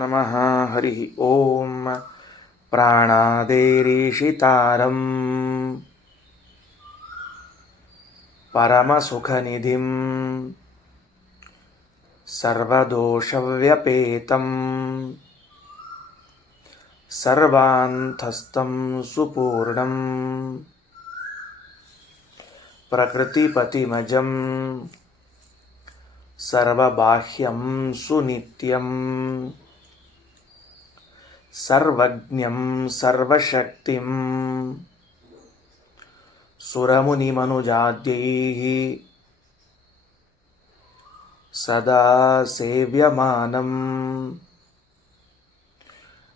ನಮಃ ಹರಿ ಓಂ ಪ್ರಾಣಾದೇರೀಶಿತಾರಂ ಪರಮಸುಖನಿಧಿಂ ಸರ್ವದೋಷವ್ಯಪೇತಂ ಸರ್ವಾಂತಸ್ಥಂ ಸುಪೂರ್ಣಂ ಪ್ರಕೃತಿಪತಿಮಜಂ ಸರ್ವಬಾಹ್ಯಂ ಸುನಿತ್ಯಂ ಸರ್ವಜ್ಞಂ ಸರ್ವಶಕ್ತಿಂ ಸುರಮುನಿಮನುಜಾದ್ಯೈಃ ಸದಾ ಸೇವ್ಯಮಾನಂ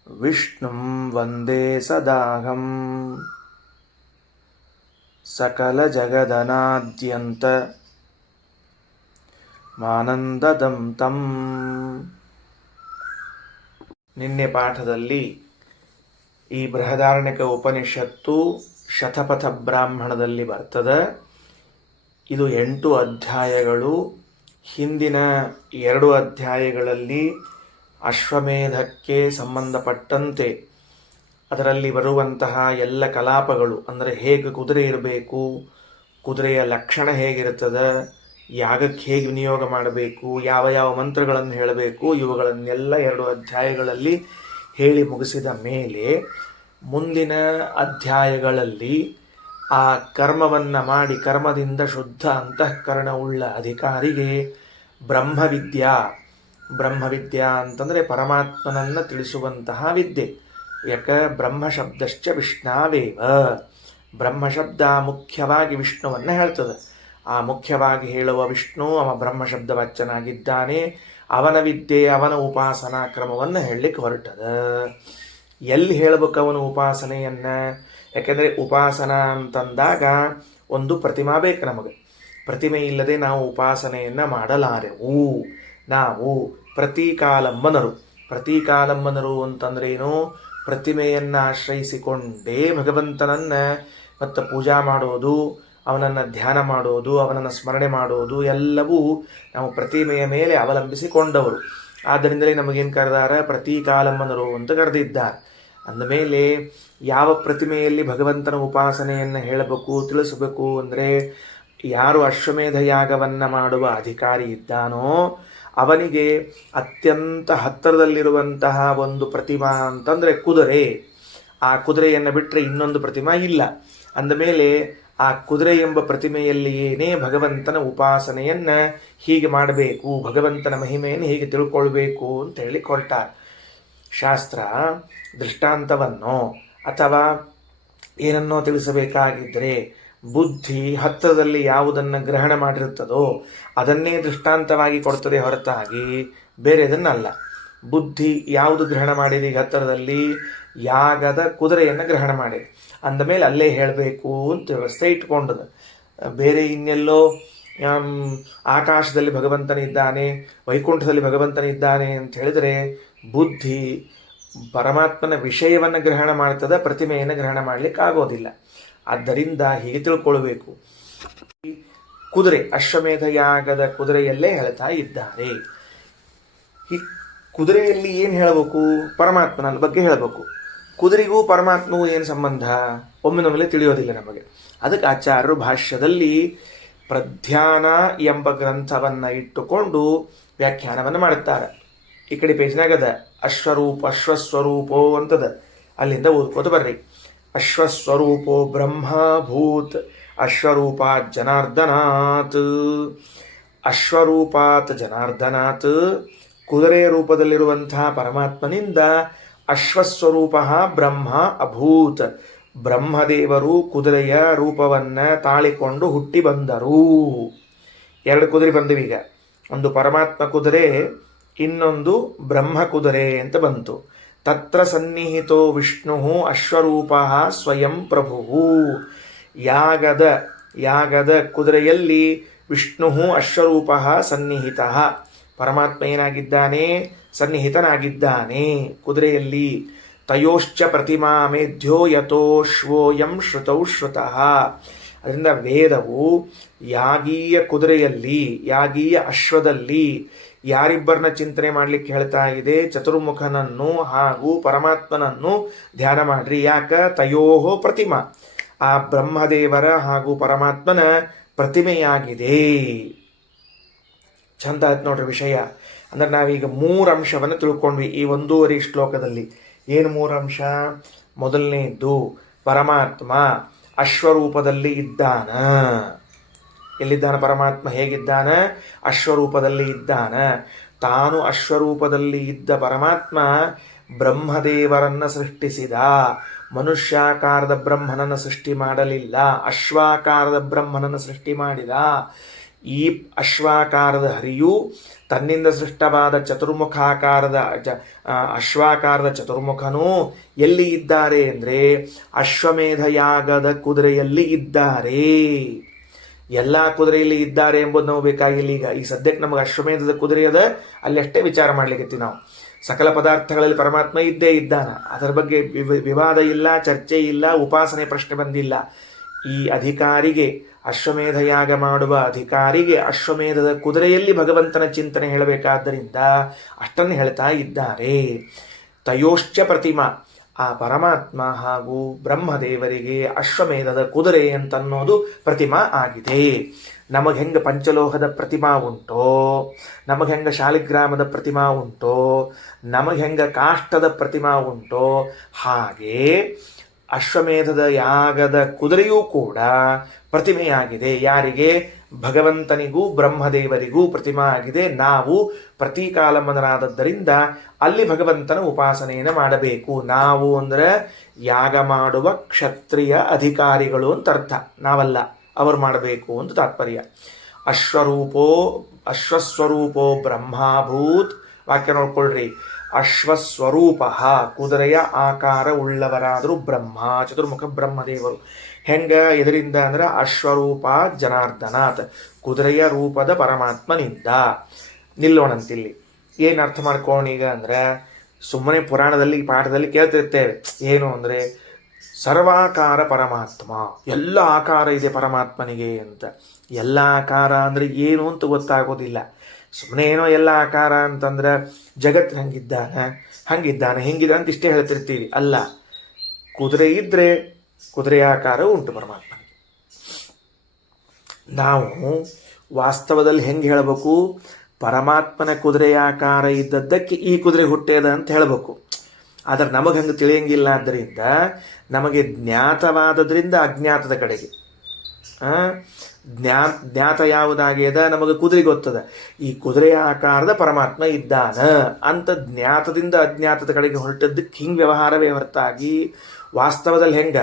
ವಿಷ್ಣುಂ ವಂದೇ ಸದಾಹಂ ಸಕಲಜಗದನಾದ್ಯಂತ ಮಾನಂದದಂ ತಂ. ನಿನ್ನೆ ಪಾಠದಲ್ಲಿ ಈ ಬೃಹದಾರಣ್ಯಕ ಉಪನಿಷತ್ತು ಶತಪಥ ಬ್ರಾಹ್ಮಣದಲ್ಲಿ ಬರ್ತದೆ. ಇದು 8 ಅಧ್ಯಾಯಗಳು. ಹಿಂದಿನ 2 ಅಧ್ಯಾಯಗಳಲ್ಲಿ ಅಶ್ವಮೇಧಕ್ಕೆ ಸಂಬಂಧಪಟ್ಟಂತೆ ಅದರಲ್ಲಿ ಬರುವಂತಹ ಎಲ್ಲ ಕಲಾಪಗಳು, ಅಂದರೆ ಹೇಗೆ ಕುದುರೆ ಇರಬೇಕು, ಕುದುರೆಯ ಲಕ್ಷಣ ಹೇಗಿರ್ತದೆ, ಯಾಗಕ್ಕೆ ಹೇಗೆ ವಿನಿಯೋಗ ಮಾಡಬೇಕು, ಯಾವ ಯಾವ ಮಂತ್ರಗಳನ್ನು ಹೇಳಬೇಕು, ಇವುಗಳನ್ನೆಲ್ಲ 2 ಅಧ್ಯಾಯಗಳಲ್ಲಿ ಹೇಳಿ ಮುಗಿಸಿದ ಮೇಲೆ ಮುಂದಿನ ಅಧ್ಯಾಯಗಳಲ್ಲಿ ಆ ಕರ್ಮವನ್ನು ಮಾಡಿ ಕರ್ಮದಿಂದ ಶುದ್ಧ ಅಂತಃಕರಣವುಳ್ಳ ಅಧಿಕಾರಿಗೆ ಬ್ರಹ್ಮವಿದ್ಯಾ ಅಂತಂದರೆ ಪರಮಾತ್ಮನನ್ನು ತಿಳಿಸುವಂತಹ ವಿದ್ಯೆ. ಯಾಕೆ ಬ್ರಹ್ಮಶಬ್ದಶ್ಚ ವಿಷ್ಣಾವೇವ, ಬ್ರಹ್ಮಶಬ್ದ ಮುಖ್ಯವಾಗಿ ವಿಷ್ಣುವನ್ನು ಹೇಳ್ತದೆ. ಆ ಮುಖ್ಯವಾಗಿ ಹೇಳುವ ವಿಷ್ಣು ಅವ ಬ್ರಹ್ಮಶಬ್ದವಾಚ್ಯನಾಗಿದ್ದಾನೆ. ಅವನ ವಿದ್ಯೆ, ಅವನ ಉಪಾಸನಾ ಕ್ರಮವನ್ನು ಹೇಳಲಿಕ್ಕೆ ಹೊರಟದ. ಎಲ್ಲಿ ಹೇಳಬೇಕು ಅವನ ಉಪಾಸನೆಯನ್ನು? ಯಾಕೆಂದರೆ ಉಪಾಸನಾ ಅಂತಂದಾಗ ಒಂದು ಪ್ರತಿಮಾ ಬೇಕು ನಮಗೆ. ಪ್ರತಿಮೆ ಇಲ್ಲದೆ ನಾವು ಉಪಾಸನೆಯನ್ನು ಮಾಡಲಾರೆವು. ನಾವು ಪ್ರತೀಕಾಲಂಬನರು ಅಂತಂದ್ರೇನು? ಪ್ರತಿಮೆಯನ್ನು ಆಶ್ರಯಿಸಿಕೊಂಡೇ ಭಗವಂತನನ್ನು ಮತ್ತು ಪೂಜಾ ಮಾಡೋದು, ಅವನನ್ನು ಧ್ಯಾನ ಮಾಡೋದು, ಅವನನ್ನು ಸ್ಮರಣೆ ಮಾಡೋದು ಎಲ್ಲವೂ ನಾವು ಪ್ರತಿಮೆಯ ಮೇಲೆ ಅವಲಂಬಿಸಿಕೊಂಡವರು. ಆದ್ದರಿಂದಲೇ ನಮಗೇನು ಕರೆದಾರ? ಪ್ರತೀಕಾಲಂಬನರು ಅಂತ ಕರೆದಿದ್ದಾರೆ. ಅಂದಮೇಲೆ ಯಾವ ಪ್ರತಿಮೆಯಲ್ಲಿ ಭಗವಂತನ ಉಪಾಸನೆಯನ್ನು ಹೇಳಬೇಕು, ತಿಳಿಸಬೇಕು ಅಂದರೆ ಯಾರು ಅಶ್ವಮೇಧ ಯಾಗವನ್ನು ಮಾಡುವ ಅಧಿಕಾರಿ ಇದ್ದಾನೋ ಅವನಿಗೆ ಅತ್ಯಂತ ಹತ್ತಿರದಲ್ಲಿರುವಂತಹ ಒಂದು ಪ್ರತಿಮಾ ಅಂತಂದರೆ ಕುದುರೆ. ಆ ಕುದುರೆಯನ್ನು ಬಿಟ್ಟರೆ ಇನ್ನೊಂದು ಪ್ರತಿಮಾ ಇಲ್ಲ. ಅಂದಮೇಲೆ ಆ ಕುದುರೆ ಎಂಬ ಪ್ರತಿಮೆಯಲ್ಲಿಯೇನೇ ಭಗವಂತನ ಉಪಾಸನೆಯನ್ನು ಹೀಗೆ ಮಾಡಬೇಕು, ಭಗವಂತನ ಮಹಿಮೆಯನ್ನು ಹೀಗೆ ತಿಳ್ಕೊಳ್ಬೇಕು ಅಂತ ಹೇಳಿ ಕೊಡ್ತಾರೆ. ಶಾಸ್ತ್ರ ದೃಷ್ಟಾಂತವನ್ನೋ ಅಥವಾ ಏನನ್ನೋ ತಿಳಿಸಬೇಕಾಗಿದ್ದರೆ ಬುದ್ಧಿ ಹತ್ತಿರದಲ್ಲಿ ಯಾವುದನ್ನು ಗ್ರಹಣ ಮಾಡಿರುತ್ತದೋ ಅದನ್ನೇ ದೃಷ್ಟಾಂತವಾಗಿ ಕೊಡ್ತದೆ ಹೊರತಾಗಿ ಬೇರೆದನ್ನಲ್ಲ. ಬುದ್ಧಿ ಯಾವುದು ಗ್ರಹಣ ಮಾಡಿದೆ? ಈಗ ಹತ್ತಿರದಲ್ಲಿ ಯಾಗದ ಕುದುರೆಯನ್ನು ಗ್ರಹಣ ಮಾಡಿದೆ. ಅಂದಮೇಲೆ ಅಲ್ಲೇ ಹೇಳಬೇಕು ಅಂತ ವ್ಯವಸ್ಥೆ ಇಟ್ಕೊಂಡದ. ಬೇರೆ ಇನ್ನೆಲ್ಲೋ ಆಕಾಶದಲ್ಲಿ ಭಗವಂತನಿದ್ದಾನೆ, ವೈಕುಂಠದಲ್ಲಿ ಭಗವಂತನಿದ್ದಾನೆ ಅಂತ ಹೇಳಿದರೆ ಬುದ್ಧಿ ಪರಮಾತ್ಮನ ವಿಷಯವನ್ನು ಗ್ರಹಣ ಮಾಡ್ತದ, ಪ್ರತಿಮೆಯನ್ನು ಗ್ರಹಣ ಮಾಡಲಿಕ್ಕೆ ಆಗೋದಿಲ್ಲ. ಆದ್ದರಿಂದ ಹೀಗೆ ತಿಳ್ಕೊಳ್ಬೇಕು. ಕುದುರೆ, ಅಶ್ವಮೇಧ ಯಾಗದ ಕುದುರೆಯಲ್ಲೇ ಹೇಳ್ತಾ ಇದ್ದಾರೆ. ಈ ಕುದುರೆಯಲ್ಲಿ ಏನು ಹೇಳಬೇಕು? ಪರಮಾತ್ಮನ ಬಗ್ಗೆ ಹೇಳಬೇಕು. ಕುದುರೆಗೂ ಪರಮಾತ್ಮಗೂ ಏನು ಸಂಬಂಧ? ಒಮ್ಮಿನೊಮ್ಮೆಲೆ ತಿಳಿಯೋದಿಲ್ಲ ನಮಗೆ. ಅದಕ್ಕೆ ಆಚಾರ್ಯರು ಭಾಷ್ಯದಲ್ಲಿ ಪ್ರಧ್ಯಾನ ಎಂಬ ಗ್ರಂಥವನ್ನು ಇಟ್ಟುಕೊಂಡು ವ್ಯಾಖ್ಯಾನವನ್ನು ಮಾಡುತ್ತಾರೆ. ಈ ಕಡೆ ಪೇಜ್ನಾಗದ ಅಶ್ವಸ್ವರೂಪೋ ಅಂತದ, ಅಲ್ಲಿಂದ ಓದ್ಕೋತ ಬರ್ರಿ. ಅಶ್ವಸ್ವರೂಪೋ ಬ್ರಹ್ಮಭೂತ್ ಅಶ್ವರೂಪಾತ್ ಜನಾರ್ದನಾತ್. ಅಶ್ವರೂಪಾತ್ ಜನಾರ್ದನಾತ್, ಕುದುರೆಯ ರೂಪದಲ್ಲಿರುವಂತಹ ಪರಮಾತ್ಮನಿಂದ ಅಶ್ವಸ್ವರೂಪ ಬ್ರಹ್ಮ ಅಭೂತ್, ಬ್ರಹ್ಮದೇವರು ಕುದುರೆಯ ರೂಪವನ್ನು ತಾಳಿಕೊಂಡು ಹುಟ್ಟಿ ಬಂದರು. 2 ಕುದುರೆ ಬಂದವೀಗ. ಒಂದು ಪರಮಾತ್ಮ ಕುದುರೆ, ಇನ್ನೊಂದು ಬ್ರಹ್ಮ ಕುದುರೆ ಅಂತ ಬಂತು. ತತ್ರ ಸನ್ನಿಹಿತೋ ವಿಷ್ಣು ಅಶ್ವರೂಪ ಸ್ವಯಂ ಪ್ರಭು. ಯಾಗದ ಕುದುರೆಯಲ್ಲಿ ವಿಷ್ಣು ಅಶ್ವರೂಪ ಸನ್ನಿಹಿತ, ಪರಮಾತ್ಮ ಏನಾಗಿದ್ದಾನೆ? ಸನ್ನಿಹಿತನಾಗಿದ್ದಾನೆ ಕುದುರೆಯಲ್ಲಿ. ತಯೋಶ್ಚ ಪ್ರತಿಮಾ ಮೇಧ್ಯ ಯಥೋಶ್ವೋಯಂ ಶ್ರುತೌ ಶ್ರುತಃ. ಅದರಿಂದ ವೇದವು ಯಾಗೀಯ ಕುದುರೆಯಲ್ಲಿ, ಯಾಗೀಯ ಅಶ್ವದಲ್ಲಿ ಯಾರಿಬ್ಬರನ್ನ ಚಿಂತನೆ ಮಾಡ್ಲಿಕ್ಕೆ ಹೇಳ್ತಾ ಇದೆ? ಚತುರ್ಮುಖನನ್ನು ಹಾಗೂ ಪರಮಾತ್ಮನನ್ನು ಧ್ಯಾನ ಮಾಡ್ರಿ. ಯಾಕ? ತಯೋಹೋ ಪ್ರತಿಮಾ, ಆ ಬ್ರಹ್ಮದೇವರ ಹಾಗೂ ಪರಮಾತ್ಮನ ಪ್ರತಿಮೆಯಾಗಿದೆ. ಚಂದ ಆಯ್ತು ನೋಡ್ರಿ ವಿಷಯ. ಅಂದ್ರೆ ನಾವೀಗ 3 ಅಂಶವನ್ನು ತಿಳ್ಕೊಂಡ್ವಿ ಈ 1.5 ಶ್ಲೋಕದಲ್ಲಿ. ಏನು 3 ಅಂಶ? ಮೊದಲನೇದ್ದು, ಪರಮಾತ್ಮ ಅಶ್ವರೂಪದಲ್ಲಿ ಇದ್ದಾನ. ಎಲ್ಲಿದ್ದಾನ ಪರಮಾತ್ಮ? ಹೇಗಿದ್ದಾನ? ಅಶ್ವರೂಪದಲ್ಲಿ ಇದ್ದಾನ. ತಾನು ಅಶ್ವರೂಪದಲ್ಲಿ ಇದ್ದ ಪರಮಾತ್ಮ ಬ್ರಹ್ಮದೇವರನ್ನ ಸೃಷ್ಟಿಸಿದ. ಮನುಷ್ಯಾಕಾರದ ಬ್ರಹ್ಮನನ್ನು ಸೃಷ್ಟಿ ಮಾಡಲಿಲ್ಲ, ಅಶ್ವಾಕಾರದ ಬ್ರಹ್ಮನನ್ನು ಸೃಷ್ಟಿ ಮಾಡಿದ. ಈ ಅಶ್ವಾಕಾರದ ಹರಿಯು ತನ್ನಿಂದ ಸೃಷ್ಟವಾದ ಚತುರ್ಮುಖಾಕಾರದ ಅಶ್ವಾಕಾರದ ಚತುರ್ಮುಖನು ಎಲ್ಲಿ ಇದ್ದಾರೆ ಅಂದರೆ ಅಶ್ವಮೇಧ ಯಾಗದ ಕುದುರೆಯಲ್ಲಿ ಇದ್ದಾರೆ. ಎಲ್ಲ ಕುದುರೆಯಲ್ಲಿ ಇದ್ದಾರೆ ಎಂಬುದು ನಾವು ಬೇಕಾಗಿಲ್ಲ. ಈಗ ಸದ್ಯಕ್ಕೆ ನಮಗೆ ಅಶ್ವಮೇಧದ ಕುದುರೆಯದ ಅಲ್ಲಿ ಅಷ್ಟೇ ವಿಚಾರ ಮಾಡ್ಲಿಕ್ಕೆ ನಾವು. ಸಕಲ ಪದಾರ್ಥಗಳಲ್ಲಿ ಪರಮಾತ್ಮ ಇದ್ದೇ ಇದ್ದಾನ. ಅದರ ಬಗ್ಗೆ ವಿವಾದ ಇಲ್ಲ, ಚರ್ಚೆ ಇಲ್ಲ, ಉಪಾಸನೆ ಪ್ರಶ್ನೆ ಬಂದಿಲ್ಲ. ಈ ಅಧಿಕಾರಿಗೆ, ಅಶ್ವಮೇಧ ಯಾಗ ಮಾಡುವ ಅಧಿಕಾರಿಗೆ ಅಶ್ವಮೇಧದ ಕುದುರೆಯಲ್ಲಿ ಭಗವಂತನ ಚಿಂತನೆ ಹೇಳಬೇಕಾದ್ದರಿಂದ ಅಷ್ಟನ್ನು ಹೇಳ್ತಾ ಇದ್ದಾರೆ. ತಯೋಶ್ಚ ಪ್ರತಿಮಾ, ಆ ಪರಮಾತ್ಮ ಹಾಗೂ ಬ್ರಹ್ಮದೇವರಿಗೆ ಅಶ್ವಮೇಧದ ಕುದುರೆ ಅಂತನ್ನೋದು ಪ್ರತಿಮಾ ಆಗಿದೆ. ನಮಗೆ ಹೆಂಗೆ ಪಂಚಲೋಹದ ಪ್ರತಿಮಾ ಉಂಟೋ, ನಮಗೆ ಹೆಂಗೆ ಶಾಲಿಗ್ರಾಮದ ಪ್ರತಿಮಾ ಉಂಟೋ, ನಮಗೆ ಹೆಂಗೆ ಕಾಷ್ಟದ ಪ್ರತಿಮಾ ಉಂಟೋ, ಹಾಗೆ ಅಶ್ವಮೇಧದ ಯಾಗದ ಕುದುರೆಯೂ ಕೂಡ ಪ್ರತಿಮೆಯಾಗಿದೆ. ಯಾರಿಗೆ? ಭಗವಂತನಿಗೂ ಬ್ರಹ್ಮದೇವರಿಗೂ ಪ್ರತಿಮಾ ಆಗಿದೆ. ನಾವು ಪ್ರತೀಕಾಲಂಬನರಾದದ್ದರಿಂದ ಅಲ್ಲಿ ಭಗವಂತನ ಉಪಾಸನೆಯನ್ನು ಮಾಡಬೇಕು. ನಾವು ಅಂದರೆ ಯಾಗ ಮಾಡುವ ಕ್ಷತ್ರಿಯ ಅಧಿಕಾರಿಗಳು ಅಂತ ಅರ್ಥ, ನಾವಲ್ಲ, ಅವರು ಮಾಡಬೇಕು ಅಂತ ತಾತ್ಪರ್ಯ. ಅಶ್ವಸ್ವರೂಪೋ ಬ್ರಹ್ಮಾಭೂತ್. ವಾಕ್ಯ ನೋಡ್ಕೊಳ್ರಿ. ಅಶ್ವಸ್ವರೂಪ, ಕುದುರೆಯ ಆಕಾರ ಉಳ್ಳವರಾದರೂ ಬ್ರಹ್ಮ, ಚತುರ್ಮುಖ ಬ್ರಹ್ಮದೇವರು. ಹೆಂಗ? ಇದರಿಂದ ಅಂದ್ರೆ ಅಶ್ವರೂಪ ಜನಾರ್ದನಾಥ್, ಕುದುರೆಯ ರೂಪದ ಪರಮಾತ್ಮನಿಂದ. ನಿಲ್ಲೋಣಂತಿಲ್ಲಿ. ಏನು ಅರ್ಥ ಮಾಡ್ಕೋಣೀಗ ಅಂದ್ರೆ, ಸುಮ್ಮನೆ ಪುರಾಣದಲ್ಲಿ ಪಾಠದಲ್ಲಿ ಕೇಳ್ತಿರ್ತೇವೆ. ಏನು ಅಂದರೆ ಸರ್ವಾಕಾರ ಪರಮಾತ್ಮ, ಎಲ್ಲ ಆಕಾರ ಇದೆ ಪರಮಾತ್ಮನಿಗೆ ಅಂತ. ಎಲ್ಲ ಆಕಾರ ಅಂದರೆ ಏನು ಅಂತ ಗೊತ್ತಾಗೋದಿಲ್ಲ. ಸುಮ್ಮನೆ ಏನೋ ಎಲ್ಲ ಆಕಾರ ಅಂತಂದ್ರೆ ಜಗತ್ತು ಹಂಗಿದ್ದಾನೆ ಹಿಂಗಿದೆ ಅಂತ ಇಷ್ಟೇ ಹೇಳ್ತಿರ್ತೀವಿ. ಅಲ್ಲ, ಕುದುರೆ ಇದ್ರೆ ಕುದುರೆಯ ಆಕಾರ ಉಂಟು ಪರಮಾತ್ಮನಿಗೆ. ನಾವು ವಾಸ್ತವದಲ್ಲಿ ಹೆಂಗೆ ಹೇಳಬೇಕು? ಪರಮಾತ್ಮನ ಕುದುರೆಯ ಆಕಾರ ಇದ್ದದ್ದಕ್ಕೆ ಈ ಕುದುರೆ ಹುಟ್ಟೇದ ಅಂತ ಹೇಳಬೇಕು. ಆದರೆ ನಮಗೆ ಹಂಗೆ ತಿಳಿಯಂಗಿಲ್ಲ. ಆದ್ದರಿಂದ ನಮಗೆ ಜ್ಞಾತವಾದದ್ರಿಂದ ಅಜ್ಞಾತದ ಕಡೆಗೆ, ಜ್ಞಾತ ಯಾವುದಾಗ್ಯದ ನಮಗೆ ಕುದುರೆ ಗೊತ್ತದ. ಈ ಕುದುರೆಯ ಆಕಾರದ ಪರಮಾತ್ಮ ಇದ್ದಾನ ಅಂತ ಜ್ಞಾತದಿಂದ ಅಜ್ಞಾತದ ಕಡೆಗೆ ಹೊರಟದ್ದಕ್ಕೆ ಹಿಂಗೆ ವ್ಯವಹಾರವೇ ಹೊರತಾಗಿ ವಾಸ್ತವದಲ್ಲಿ ಹೆಂಗ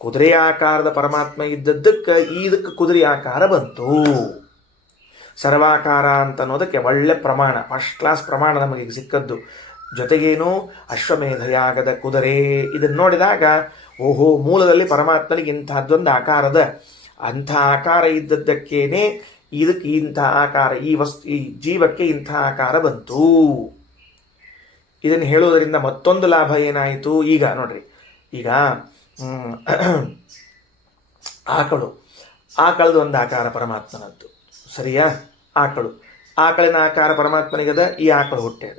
ಕುದುರೆಯ ಆಕಾರದ ಪರಮಾತ್ಮ ಇದ್ದದ್ದಕ್ಕೆ ಇದಕ್ಕೆ ಕುದುರೆ ಆಕಾರ ಬಂತು. ಸರ್ವಾಕಾರ ಅಂತ ಅನ್ನೋದಕ್ಕೆ ಒಳ್ಳೆ ಪ್ರಮಾಣ, ಫಸ್ಟ್ ಕ್ಲಾಸ್ ಪ್ರಮಾಣ ನಮಗೆ ಸಿಕ್ಕದ್ದು. ಜೊತೆಗೇನು? ಅಶ್ವಮೇಧಯಾಗದ ಕುದುರೆ. ಇದನ್ನು ನೋಡಿದಾಗ ಓಹೋ, ಮೂಲದಲ್ಲಿ ಪರಮಾತ್ಮನಿಗೆ ಇಂತಹದ್ದೊಂದು ಆಕಾರದ, ಅಂಥ ಆಕಾರ ಇದ್ದದ್ದಕ್ಕೇನೆ ಇದಕ್ಕೆ ಇಂಥ ಆಕಾರ, ಈ ಜೀವಕ್ಕೆ ಇಂಥ ಆಕಾರ ಬಂತು. ಇದನ್ನು ಹೇಳೋದರಿಂದ ಮತ್ತೊಂದು ಲಾಭ ಏನಾಯಿತು? ಈಗ ನೋಡ್ರಿ, ಈಗ ಆಕಳದ ಒಂದು ಆಕಾರ ಪರಮಾತ್ಮನದ್ದು, ಸರಿಯಾ? ಆಕಳಿನ ಆಕಾರ ಪರಮಾತ್ಮನಿಗದ, ಈ ಆಕಳು ಹುಟ್ಟೆದ.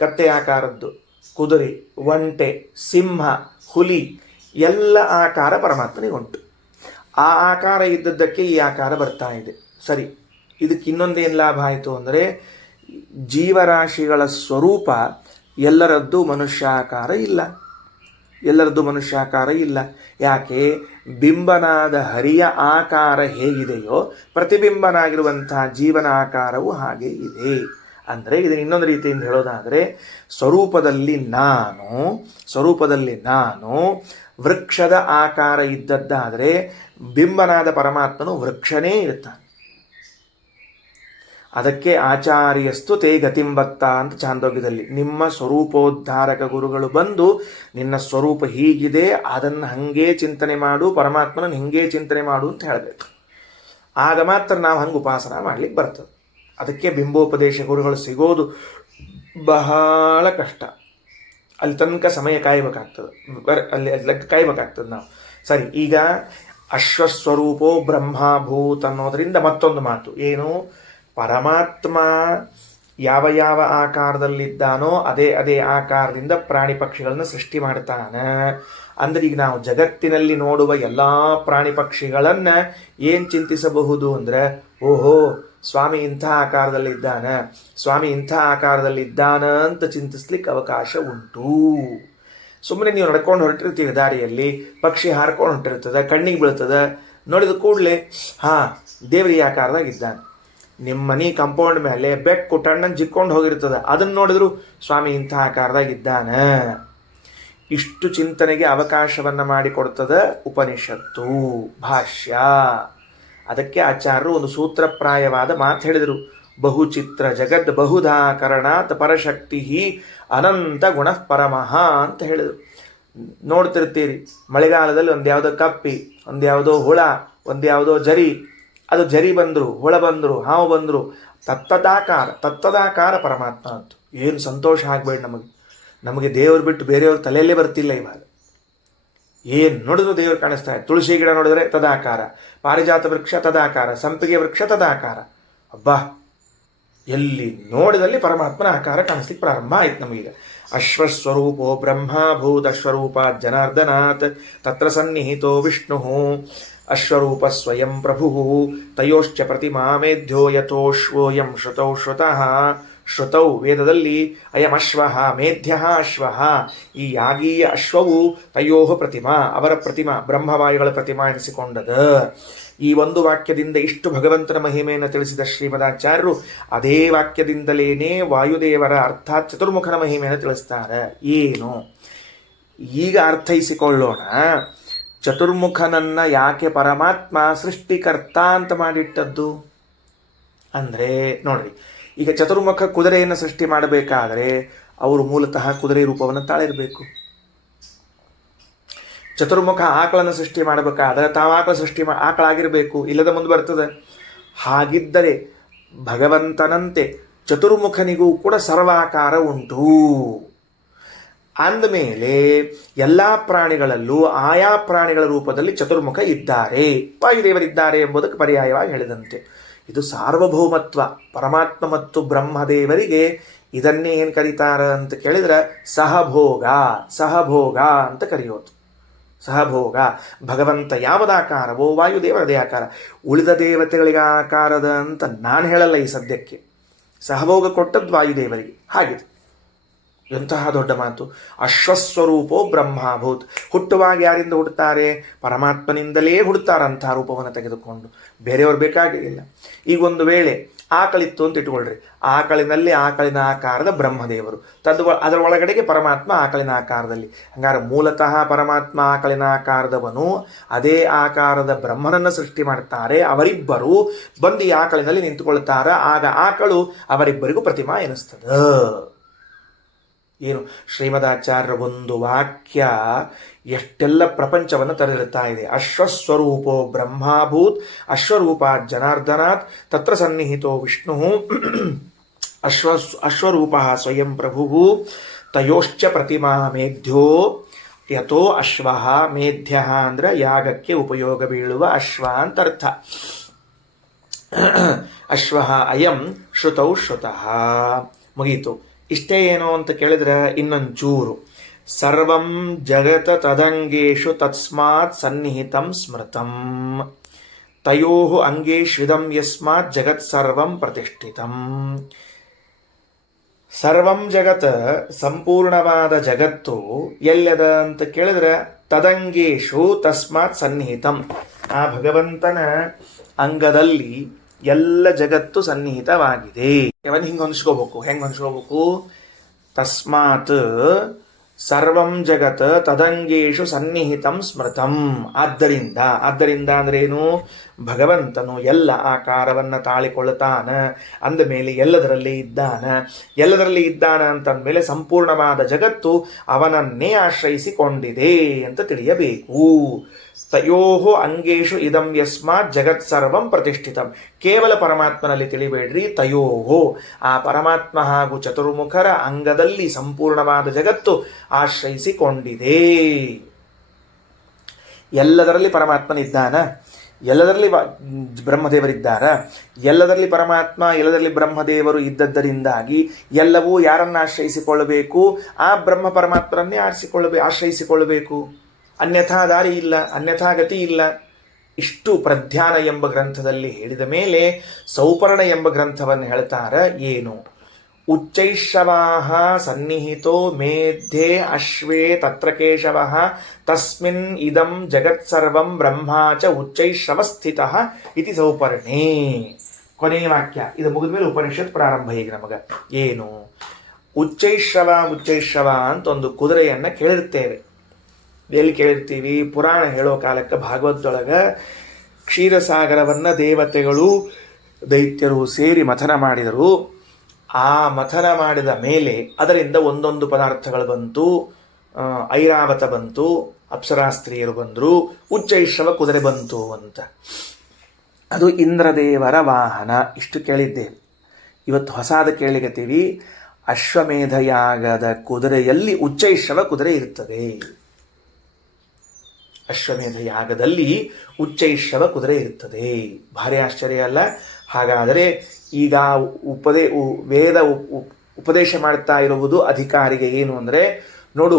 ಕತ್ತೆ ಆಕಾರದ್ದು, ಕುದುರೆ, ಒಂಟೆ, ಸಿಂಹ, ಹುಲಿ, ಎಲ್ಲ ಆಕಾರ ಪರಮಾತ್ಮನಿಗೆ ಉಂಟು. ಆ ಆಕಾರ ಇದ್ದದ್ದಕ್ಕೆ ಈ ಆಕಾರ ಬರ್ತಾ ಇದೆ. ಸರಿ, ಇದಕ್ಕೆ ಇನ್ನೊಂದೇನು ಲಾಭ ಆಯಿತು ಅಂದರೆ, ಜೀವರಾಶಿಗಳ ಸ್ವರೂಪ ಎಲ್ಲರದ್ದು ಮನುಷ್ಯಾಕಾರ ಇಲ್ಲ. ಯಾಕೆ? ಬಿಂಬನಾದ ಹರಿಯ ಆಕಾರ ಹೇಗಿದೆಯೋ ಪ್ರತಿಬಿಂಬನಾಗಿರುವಂತಹ ಜೀವನ ಆಕಾರವು ಹಾಗೆ ಇದೆ. ಅಂದರೆ ಇದನ್ನು ಇನ್ನೊಂದು ರೀತಿಯಿಂದ ಹೇಳೋದಾದರೆ, ಸ್ವರೂಪದಲ್ಲಿ ನಾನು ವೃಕ್ಷದ ಆಕಾರ ಇದ್ದದ್ದಾದರೆ ಬಿಂಬನಾದ ಪರಮಾತ್ಮನು ವೃಕ್ಷನೇ ಇರ್ತಾನೆ. ಅದಕ್ಕೆ ಆಚಾರ್ಯಸ್ತು ತೇ ಗತಿಂಬತ್ತ ಅಂತ ಚಾಂದೋಗ್ಯದಲ್ಲಿ, ನಿಮ್ಮ ಸ್ವರೂಪೋದ್ಧಾರಕ ಗುರುಗಳು ಬಂದು ನಿನ್ನ ಸ್ವರೂಪ ಹೀಗಿದೆ, ಅದನ್ನು ಹಂಗೆ ಚಿಂತನೆ ಮಾಡು, ಪರಮಾತ್ಮನ ಹಿಂಗೆ ಚಿಂತನೆ ಮಾಡು ಅಂತ ಹೇಳಬೇಕು. ಆಗ ಮಾತ್ರ ನಾವು ಹಂಗೆ ಉಪಾಸನ ಮಾಡ್ಲಿಕ್ಕೆ ಬರ್ತದೆ. ಅದಕ್ಕೆ ಬಿಂಬೋಪದೇಶ ಗುರುಗಳು ಸಿಗೋದು ಬಹಳ ಕಷ್ಟ. ಅಲ್ಲಿ ತನಕ ಸಮಯ ಕಾಯಬೇಕಾಗ್ತದೆ, ಅಲ್ಲಿ ಕಾಯಬೇಕಾಗ್ತದೆ ನಾವು. ಸರಿ, ಈಗ ಅಶ್ವಸ್ವರೂಪೋ ಬ್ರಹ್ಮಭೂತ್ ಅನ್ನೋದರಿಂದ ಮತ್ತೊಂದು ಮಾತು ಏನು? ಪರಮಾತ್ಮ ಯಾವ ಯಾವ ಆಕಾರದಲ್ಲಿದ್ದಾನೋ ಅದೇ ಆಕಾರದಿಂದ ಪ್ರಾಣಿ ಪಕ್ಷಿಗಳನ್ನು ಸೃಷ್ಟಿ ಮಾಡ್ತಾನೆ. ಅಂದ್ರೆ ಈಗ ನಾವು ಜಗತ್ತಿನಲ್ಲಿ ನೋಡುವ ಎಲ್ಲ ಪ್ರಾಣಿ ಪಕ್ಷಿಗಳನ್ನ ಏನ್ ಚಿಂತಿಸಬಹುದು ಅಂದ್ರೆ, ಓಹೋ ಸ್ವಾಮಿ ಇಂಥ ಆಕಾರದಲ್ಲಿದ್ದಾನ, ಸ್ವಾಮಿ ಇಂಥ ಆಕಾರದಲ್ಲಿದ್ದಾನ ಅಂತ ಚಿಂತಿಸ್ಲಿಕ್ಕೆ ಅವಕಾಶ ಉಂಟು. ಸುಮ್ಮನೆ ನೀವು ನಡ್ಕೊಂಡು ಹೊರಟಿರ್ತೀವಿ, ದಾರಿಯಲ್ಲಿ ಪಕ್ಷಿ ಹಾರ್ಕೊಂಡು ಹೊಂಟಿರ್ತದೆ, ಕಣ್ಣಿಗೆ ಬೀಳ್ತದೆ, ನೋಡಿದ ಕೂಡಲೇ ದೇವ್ರ ಈ ಆಕಾರದಾಗ ಇದ್ದಾನೆ. ನಿಮ್ಮ ಮನೆ ಕಂಪೌಂಡ್ ಮೇಲೆ ಬೆಕ್ಕು ಟಣ್ಣನ್ ಜಿಕ್ಕೊಂಡು ಹೋಗಿರ್ತದೆ, ಅದನ್ನ ನೋಡಿದ್ರು ಸ್ವಾಮಿ ಇಂಥ ಆಕಾರದಾಗ ಇದ್ದಾನೆ. ಇಷ್ಟು ಚಿಂತನೆಗೆ ಅವಕಾಶವನ್ನ ಮಾಡಿಕೊಡ್ತದೆ ಉಪನಿಷತ್ತು, ಭಾಷ್ಯ. ಅದಕ್ಕೆ ಆಚಾರ್ಯರು ಒಂದು ಸೂತ್ರಪ್ರಾಯವಾದ ಮಾತು ಹೇಳಿದರು. ಬಹುಚಿತ್ರ ಜಗದ್ ಬಹುಧಾಕರಣಾತ್ ಪರಶಕ್ತಿ ಅನಂತ ಗುಣ ಪರಮಃ ಅಂತ ಹೇಳಿದರು. ನೋಡ್ತಿರ್ತೀರಿ, ಮಳೆಗಾಲದಲ್ಲಿ ಒಂದ್ಯಾವುದೋ ಕಪ್ಪಿ, ಒಂದ್ಯಾವುದೋ ಹುಳ, ಒಂದ್ಯಾವುದೋ ಜರಿ, ಅದು ಜರಿ ಬಂದರು, ಹುಳ ಬಂದರು, ಹಾವು ಬಂದರು, ತತ್ತದಾಕಾರ ಪರಮಾತ್ಮ ಅಂತು. ಏನು ಸಂತೋಷ ಆಗ್ಬೇಡಿ ನಮಗೆ ದೇವ್ರು ಬಿಟ್ಟು ಬೇರೆಯವ್ರ ತಲೆಯಲ್ಲೇ ಬರ್ತಿಲ್ಲ ಇವಾಗ. ಏನು ನೋಡಿದ್ರು ದೇವರು ಕಾಣಿಸ್ತಾ ಇದೆ. ತುಳಸಿ ಗಿಡ ನೋಡಿದ್ರೆ ತದಾಕಾರ, ಪಾರಿಜಾತ ವೃಕ್ಷ ತದಾಕಾರ, ಸಂಪಿಗೆ ವೃಕ್ಷ ತದಾಕಾರ. ಅಬ್ಬಾ, ಎಲ್ಲಿ ನೋಡಿದಲ್ಲಿ ಪರಮಾತ್ಮನ ಆಕಾರ ಕಾಣಿಸ್ಲಿಕ್ಕೆ ಪ್ರಾರಂಭ ಆಯ್ತು ನಮಗೀಗ. ಅಶ್ವಸ್ವರೂಪೋ ಬ್ರಹ್ಮಭೂತ ಅಶ್ವರೂಪ ಜನಾರ್ದನಾತ್ ತತ್ರ ಸನ್ನಿಹಿತೋ ವಿಷ್ಣು ಅಶ್ವರೂಪ ಸ್ವಯಂ ಪ್ರಭು ತಯೋಶ್ಚ ಪ್ರತಿಮಾ ಮೇಧ್ಯ ಯಥೋಶ್ವೋಯಂ ಶ್ರುತೌ ಶ್ರುತಃ. ಶ್ರುತೌ ವೇದದಲ್ಲಿ ಅಯಂ ಅಶ್ವಃ ಮೇಧ್ಯ ಅಶ್ವಃ, ಈ ಯಾಗೀಯ ಅಶ್ವವು ತಯೋ ಪ್ರತಿಮಾ, ಅವರ ಪ್ರತಿಮಾ, ಬ್ರಹ್ಮವಾಯುಗಳ ಪ್ರತಿಮಾ ಎನಿಸಿಕೊಂಡದ. ಈ ಒಂದು ವಾಕ್ಯದಿಂದ ಇಷ್ಟು ಭಗವಂತನ ಮಹಿಮೆಯನ್ನು ತಿಳಿಸಿದ ಶ್ರೀಮದಾಚಾರ್ಯರು ಅದೇ ವಾಕ್ಯದಿಂದಲೇನೆ ವಾಯುದೇವರ ಅರ್ಥಾತ್ ಚತುರ್ಮುಖನ ಮಹಿಮೆಯನ್ನು ತಿಳಿಸ್ತಾರೆ. ಏನು ಈಗ ಅರ್ಥೈಸಿಕೊಳ್ಳೋಣ. ಚತುರ್ಮುಖನನ್ನ ಯಾಕೆ ಪರಮಾತ್ಮ ಸೃಷ್ಟಿಕರ್ತ ಅಂತ ಮಾಡಿಟ್ಟದ್ದು ಅಂದ್ರೆ, ನೋಡ್ರಿ, ಈಗ ಚತುರ್ಮುಖ ಕುದುರೆಯನ್ನು ಸೃಷ್ಟಿ ಮಾಡಬೇಕಾದ್ರೆ ಅವರು ಮೂಲತಃ ಕುದುರೆ ರೂಪವನ್ನು ತಾಳಿರಬೇಕು. ಚತುರ್ಮುಖ ಆಕಳನ್ನು ಸೃಷ್ಟಿ ಮಾಡಬೇಕಾದ್ರೆ ತಾವು ಆಕಳಾಗಿರಬೇಕು, ಇಲ್ಲದ ಮುಂದೆ ಬರ್ತದೆ. ಹಾಗಿದ್ದರೆ ಭಗವಂತನಂತೆ ಚತುರ್ಮುಖನಿಗೂ ಕೂಡ ಸರ್ವಾಕಾರ ಉಂಟು. ಅಂದಮೇಲೆ ಎಲ್ಲ ಪ್ರಾಣಿಗಳಲ್ಲೂ ಆಯಾ ಪ್ರಾಣಿಗಳ ರೂಪದಲ್ಲಿ ಚತುರ್ಮುಖ ಇದ್ದಾರೆ, ವಾಯುದೇವರಿದ್ದಾರೆ ಎಂಬುದಕ್ಕೆ ಪರ್ಯಾಯವಾಗಿ ಹೇಳಿದಂತೆ. ಇದು ಸಾರ್ವಭೌಮತ್ವ. ಪರಮಾತ್ಮ ಮತ್ತು ಬ್ರಹ್ಮದೇವರಿಗೆ ಇದನ್ನೇ ಏನು ಕರೀತಾರ ಅಂತ ಕೇಳಿದ್ರೆ ಸಹಭೋಗ ಅಂತ ಕರೆಯೋದು. ಸಹಭೋಗ. ಭಗವಂತ ಯಾವುದಾಕಾರವೋ ವಾಯುದೇವರದೇ ಆಕಾರ, ಉಳಿದ ದೇವತೆಗಳಿಗೆ ಆಕಾರದ ಅಂತ ನಾನು ಹೇಳಲ್ಲ ಈ ಸದ್ಯಕ್ಕೆ. ಸಹಭೋಗ ಕೊಟ್ಟದ್ದು ವಾಯುದೇವರಿಗೆ. ಹಾಗಿದೆ. ಎಂತಹ ದೊಡ್ಡ ಮಾತು. ಅಶ್ವಸ್ವರೂಪೋ ಬ್ರಹ್ಮಭೂತ್. ಹುಟ್ಟುವಾಗ ಯಾರಿಂದ ಹುಡ್ತಾರೆ? ಪರಮಾತ್ಮನಿಂದಲೇ ಹುಡ್ತಾರಂಥ ರೂಪವನ್ನು ತೆಗೆದುಕೊಂಡು. ಬೇರೆಯವರು ಬೇಕಾಗಿಲ್ಲ. ಈಗ ಒಂದು ವೇಳೆ ಆಕಳಿತ್ತು ಅಂತ ಇಟ್ಕೊಳ್ರಿ, ಆಕಳಿನಲ್ಲಿ ಆಕಳಿನ ಆಕಾರದ ಬ್ರಹ್ಮದೇವರು, ಅದರ ಒಳಗಡೆಗೆ ಪರಮಾತ್ಮ ಆಕಳಿನ ಆಕಾರದಲ್ಲಿ. ಹಂಗಾರೆ ಮೂಲತಃ ಪರಮಾತ್ಮ ಆಕಳಿನ ಆಕಾರದವನು ಅದೇ ಆಕಾರದ ಬ್ರಹ್ಮನನ್ನು ಸೃಷ್ಟಿ ಮಾಡ್ತಾರೆ. ಅವರಿಬ್ಬರು ಬಂದು ಈ ಆಕಳಿನಲ್ಲಿ ನಿಂತುಕೊಳ್ತಾರ. ಆಗ ಆಕಳು ಅವರಿಬ್ಬರಿಗೂ ಪ್ರತಿಮಾ ಎನಿಸ್ತದ. ಏನು ಶ್ರೀಮದಾಚಾರ್ಯರ ಒಂದು ವಾಕ್ಯ ಎಷ್ಟೆಲ್ಲ ಪ್ರಪಂಚವನ್ನು ತೆರೆದಿರುತ್ತಾ ಇದೆ. ಅಶ್ವಸ್ವರೂಪೋ ಬ್ರಹ್ಮಭೂತ್ ಅಶ್ವರೂಪ ಜನಾರ್ದನಾತ್ ತತ್ರ ಸನ್ನಿಹಿತೋ ವಿಷ್ಣು ಅಶ್ವರೂಪ ಸ್ವಯಂ ಪ್ರಭು ತಯೋಶ್ಚ ಪ್ರತಿಮಾ ಮೇಧ್ಯ ಯಥೋ ಅಶ್ವ. ಮೇಧ್ಯ ಅಂದ್ರೆ ಯಾಗಕ್ಕೆ ಉಪಯೋಗ ಬೀಳುವ ಅಶ್ವ ಅಂತ ಅರ್ಥ. ಅಶ್ವ ಅಯಂ ಶ್ರುತೌ ಶ್ರುತಃ. ಮುಗೀತು. ಇಷ್ಟೇ ಏನೋ ಅಂತ ಕೇಳಿದ್ರೆ ಇನ್ನೊಂಚೂರು. ಸರ್ವಂ ಜಗತ ತದಂಗೇಶು ತಸ್ಮಾತ್ ಸನ್ನಿಹಿತಂ ಸ್ಮೃತಂ ತಯೋ ಅಂಗೇಶ್ವಿದಂ ಯಸ್ಮಾತ್ ಜಗತ್ ಸರ್ವಂ ಪ್ರತಿಷ್ಠಿತಂ. ಸರ್ವಂ ಜಗತ್, ಸಂಪೂರ್ಣವಾದ ಜಗತ್ತು ಎಲ್ಲದ ಅಂತ ಕೇಳಿದ್ರೆ ತದಂಗೇಶು ತಸ್ಮಾತ್ ಸನ್ನಿಹಿತಂ. ಆ ಭಗವಂತನ ಅಂಗದಲ್ಲಿ ಎಲ್ಲ ಜಗತ್ತು ಸನ್ನಿಹಿತವಾಗಿದೆ. ಅವನ್ ಹಿಂಗೆ ಹೊಂದಿಸ್ಕೋಬೇಕು. ಹೆಂಗೆ ಹೊಂದಿಸ್ಕೋಬೇಕು? ತಸ್ಮಾತ್ ಸರ್ವಂ ಜಗತ್ ತದಂಗೇಶು ಸನ್ನಿಹಿತಂ ಸ್ಮೃತಂ. ಆದ್ದರಿಂದ ಅಂದ್ರೆ ಏನು? ಭಗವಂತನು ಎಲ್ಲ ಆಕಾರವನ್ನ ತಾಳಿಕೊಳ್ಳುತ್ತಾನ. ಅಂದ ಮೇಲೆ ಎಲ್ಲದರಲ್ಲಿ ಇದ್ದಾನ ಅಂತಂದ್ಮೇಲೆ ಸಂಪೂರ್ಣವಾದ ಜಗತ್ತು ಅವನನ್ನೇ ಆಶ್ರಯಿಸಿಕೊಂಡಿದೆ ಅಂತ ತಿಳಿಯಬೇಕು. ತಯೋಹೋ ಅಂಗೇಶು ಇದಂ ಯಸ್ಮಾತ್ ಜಗತ್ ಸರ್ವಂ ಪ್ರತಿಷ್ಠಿತಂ. ಕೇವಲ ಪರಮಾತ್ಮನಲ್ಲಿ ತಿಳಿಬೇಡ್ರಿ. ತಯೋಹೋ, ಆ ಪರಮಾತ್ಮ ಹಾಗೂ ಚತುರ್ಮುಖರ ಅಂಗದಲ್ಲಿ ಸಂಪೂರ್ಣವಾದ ಜಗತ್ತು ಆಶ್ರಯಿಸಿಕೊಂಡಿದೆ. ಎಲ್ಲದರಲ್ಲಿ ಪರಮಾತ್ಮನಿದ್ದಾನ. ಎಲ್ಲದರಲ್ಲಿ ಬ್ರಹ್ಮದೇವರಿದ್ದಾರ? ಎಲ್ಲದರಲ್ಲಿ ಪರಮಾತ್ಮ, ಎಲ್ಲದರಲ್ಲಿ ಬ್ರಹ್ಮದೇವರು ಇದ್ದದ್ದರಿಂದಾಗಿ ಎಲ್ಲವೂ ಯಾರನ್ನು ಆಶ್ರಯಿಸಿಕೊಳ್ಳಬೇಕು? ಆ ಬ್ರಹ್ಮ ಪರಮಾತ್ಮರನ್ನೇ ಆಶ್ರಯಿಸಿಕೊಳ್ಳಬೇಕು. ಅನ್ಯಥಾ ದಾರಿ ಇಲ್ಲ, ಅನ್ಯಥಾ ಗತಿ ಇಲ್ಲ. ಇಷ್ಟು ಪ್ರಧ್ಯಾನ ಎಂಬ ಗ್ರಂಥದಲ್ಲಿ ಹೇಳಿದ ಮೇಲೆ ಸೌಪರ್ಣ ಎಂಬ ಗ್ರಂಥವನ್ನು ಹೇಳ್ತಾರ. ಏನು? ಉಚ್ಚೈಶ್ರವಾಹ ಸನ್ನಿಹಿತೋ ಮೇಧ್ಯೆ ಅಶ್ವೇ ತತ್ರ ಕೇಶವಃ ತಸ್ಮಿನ್ ಇದಂ ಜಗತ್ಸರ್ವಂ ಬ್ರಹ್ಮಾಚ ಉಚ್ಚೈಶ್ರವಸ್ಥಿತಃ ಇತಿ ಸೌಪರ್ಣೇ. ಕೊನೆಯ ವಾಕ್ಯ. ಇದು ಮುಗಿದ ಮೇಲೆ ಉಪನಿಷತ್ ಪ್ರಾರಂಭ. ಈಗ ನಮಗ ಏನು? ಉಚ್ಚೈಶ್ರವ ಅಂತ ಒಂದು ಕುದುರೆಯನ್ನು ಕೇಳಿರ್ತೇವೆ. ಎಲ್ಲಿ ಕೇಳಿರ್ತೀವಿ? ಪುರಾಣ ಹೇಳೋ ಕಾಲಕ್ಕೆ ಭಾಗವತದೊಳಗ ಕ್ಷೀರಸಾಗರವನ್ನು ದೇವತೆಗಳು ದೈತ್ಯರು ಸೇರಿ ಮಥನ ಮಾಡಿದರು. ಆ ಮಥನ ಮಾಡಿದ ಮೇಲೆ ಅದರಿಂದ ಒಂದೊಂದು ಪದಾರ್ಥಗಳು ಬಂತು. ಐರಾವತ ಬಂತು, ಅಪ್ಸರಾಸ್ತ್ರೀಯರು ಬಂದರು, ಉಚ್ಚೈಶ್ರವ ಕುದುರೆ ಬಂತು ಅಂತ. ಅದು ಇಂದ್ರದೇವರ ವಾಹನ. ಇಷ್ಟು ಕೇಳಿದ್ದೇವೆ. ಇವತ್ತು ಹೊಸಾದ ಕೇಳಿಗತ್ತೀವಿ. ಅಶ್ವಮೇಧ ಯಾಗದ ಕುದುರೆಯಲ್ಲಿ ಉಚ್ಚೈಶ್ರವ ಕುದುರೆ ಇರ್ತದೆ. ಅಶ್ವಮೇಧ ಯಾಗದಲ್ಲಿ ಉಚ್ಚೈಶ್ರವ ಕುದುರೆ ಇರುತ್ತದೆ. ಭಾರಿ ಆಶ್ಚರ್ಯ ಅಲ್ಲ? ಹಾಗಾದರೆ ಈಗ ವೇದ ಉಪದೇಶ ಮಾಡ್ತಾ ಇರುವುದು ಅಧಿಕಾರಿಗೆ ಏನು ಅಂದರೆ, ನೋಡು,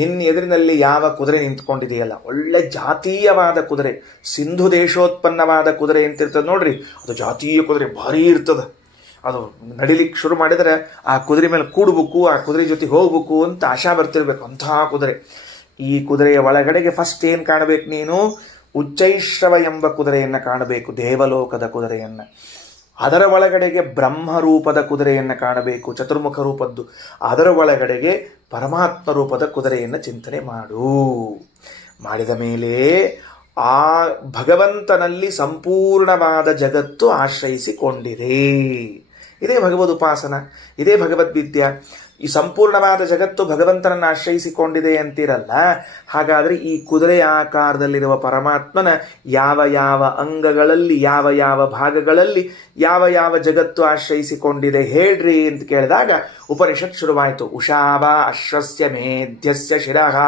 ನಿನ್ನ ಎದುರಿನಲ್ಲಿ ಯಾವ ಕುದುರೆ ನಿಂತ್ಕೊಂಡಿದೆಯಲ್ಲ, ಒಳ್ಳೆ ಜಾತೀಯವಾದ ಕುದುರೆ, ಸಿಂಧು ದೇಶೋತ್ಪನ್ನವಾದ ಕುದುರೆ ಅಂತಿರ್ತದೆ ನೋಡ್ರಿ. ಅದು ಜಾತೀಯ ಕುದುರೆ, ಭಾರಿ ಇರ್ತದೆ. ಅದು ನಡಿಲಿಕ್ಕೆ ಶುರು ಮಾಡಿದರೆ ಆ ಕುದುರೆ ಮೇಲೆ ಕೂಡ್ಬೇಕು, ಆ ಕುದುರೆ ಜೊತೆ ಹೋಗ್ಬೇಕು ಅಂತ ಆಶಾ ಬರ್ತಿರ್ಬೇಕು. ಅಂತಹ ಕುದುರೆ. ಈ ಕುದುರೆಯ ಒಳಗಡೆಗೆ ಫಸ್ಟ್ ಏನು ಕಾಣಬೇಕು ನೀನು? ಉಚ್ಚೈಶ್ರವ ಎಂಬ ಕುದುರೆಯನ್ನು ಕಾಣಬೇಕು, ದೇವಲೋಕದ ಕುದುರೆಯನ್ನು. ಅದರ ಒಳಗಡೆಗೆ ಬ್ರಹ್ಮರೂಪದ ಕುದುರೆಯನ್ನು ಕಾಣಬೇಕು, ಚತುರ್ಮುಖ ರೂಪದ್ದು. ಅದರ ಒಳಗಡೆಗೆ ಪರಮಾತ್ಮ ರೂಪದ ಕುದುರೆಯನ್ನು ಚಿಂತನೆ ಮಾಡಿದ ಮೇಲೆ ಆ ಭಗವಂತನಲ್ಲಿ ಸಂಪೂರ್ಣವಾದ ಜಗತ್ತು ಆಶ್ರಯಿಸಿಕೊಂಡಿದೆ. ಇದೇ ಭಗವದುಪಾಸನ, ಇದೇ ಭಗವದ್ವಿದ್ಯಾ. ಈ ಸಂಪೂರ್ಣವಾದ ಜಗತ್ತು ಭಗವಂತನನ್ನು ಆಶ್ರಯಿಸಿಕೊಂಡಿದೆ ಅಂತಿರಲ್ಲ. ಹಾಗಾದರೆ ಈ ಕುದುರೆಯ ಆಕಾರದಲ್ಲಿರುವ ಪರಮಾತ್ಮನ ಯಾವ ಯಾವ ಅಂಗಗಳಲ್ಲಿ, ಯಾವ ಯಾವ ಭಾಗಗಳಲ್ಲಿ ಯಾವ ಯಾವ ಜಗತ್ತು ಆಶ್ರಯಿಸಿಕೊಂಡಿದೆ ಹೇಳ್ರಿ ಅಂತ ಕೇಳಿದಾಗ ಉಪನಿಷತ್ ಶುರುವಾಯಿತು. ಉಷಾವ ಅಶ್ವಸ್ಯ ಮೇಧ್ಯಸ್ಯ ಶಿರಃ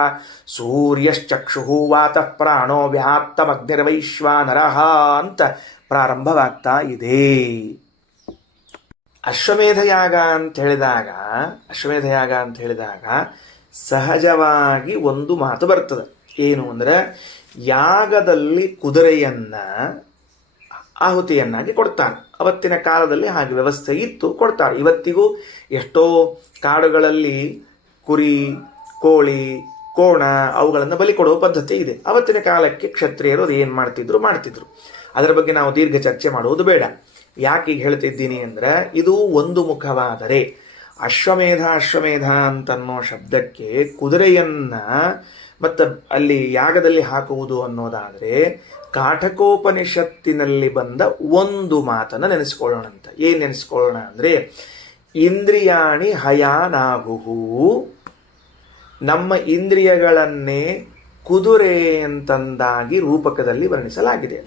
ಸೂರ್ಯಶ್ಚಕ್ಷು ವಾತಃ ಪ್ರಾಣೋ ವ್ಯಾಪ್ತಮಗ್ನಿರ್ವೈಶ್ವಾನರಃ ಅಂತ ಪ್ರಾರಂಭವಾಗ್ತಾ ಇದೆ. ಅಶ್ವಮೇಧ ಯಾಗ ಅಂತ ಹೇಳಿದಾಗ ಸಹಜವಾಗಿ ಒಂದು ಮಾತು ಬರ್ತದೆ. ಏನು ಅಂದರೆ, ಯಾಗದಲ್ಲಿ ಕುದುರೆಯನ್ನ ಆಹುತಿಯನ್ನಾಗಿ ಕೊಡ್ತಾರೆ. ಅವತ್ತಿನ ಕಾಲದಲ್ಲಿ ಹಾಗೆ ವ್ಯವಸ್ಥೆ ಇತ್ತು, ಕೊಡ್ತಾರೆ. ಇವತ್ತಿಗೂ ಎಷ್ಟೋ ಕಾಡುಗಳಲ್ಲಿ ಕುರಿ, ಕೋಳಿ, ಕೋಣ ಅವುಗಳನ್ನು ಬಲಿ ಕೊಡುವ ಪದ್ಧತಿ ಇದೆ. ಅವತ್ತಿನ ಕಾಲಕ್ಕೆ ಕ್ಷತ್ರಿಯರು ಅದು ಏನು ಮಾಡ್ತಿದ್ರು. ಅದರ ಬಗ್ಗೆ ನಾವು ದೀರ್ಘ ಚರ್ಚೆ ಮಾಡುವುದು ಬೇಡ. ಯಾಕೆ ಈಗ ಹೇಳ್ತಿದ್ದೀನಿ ಅಂದರೆ, ಇದು ಒಂದು ಮುಖವಾದರೆ ಅಶ್ವಮೇಧ ಅಂತನ್ನೋ ಶಬ್ದಕ್ಕೆ ಕುದುರೆಯನ್ನ ಮತ್ತು ಅಲ್ಲಿ ಯಾಗದಲ್ಲಿ ಹಾಕುವುದು ಅನ್ನೋದಾದರೆ ಕಾಠಕೋಪನಿಷತ್ತಿನಲ್ಲಿ ಬಂದ ಒಂದು ಮಾತನ್ನು ನೆನೆಸ್ಕೊಳ್ಳೋಣ ಅಂತ. ಏನು ನೆನೆಸ್ಕೊಳ್ಳೋಣ ಅಂದರೆ, ಇಂದ್ರಿಯಾಣಿ ಹಯಾನಾಹುಹು, ನಮ್ಮ ಇಂದ್ರಿಯಗಳನ್ನೇ ಕುದುರೆ ಅಂತಂದಾಗಿ ರೂಪಕದಲ್ಲಿ ವರ್ಣಿಸಲಾಗಿದೆ.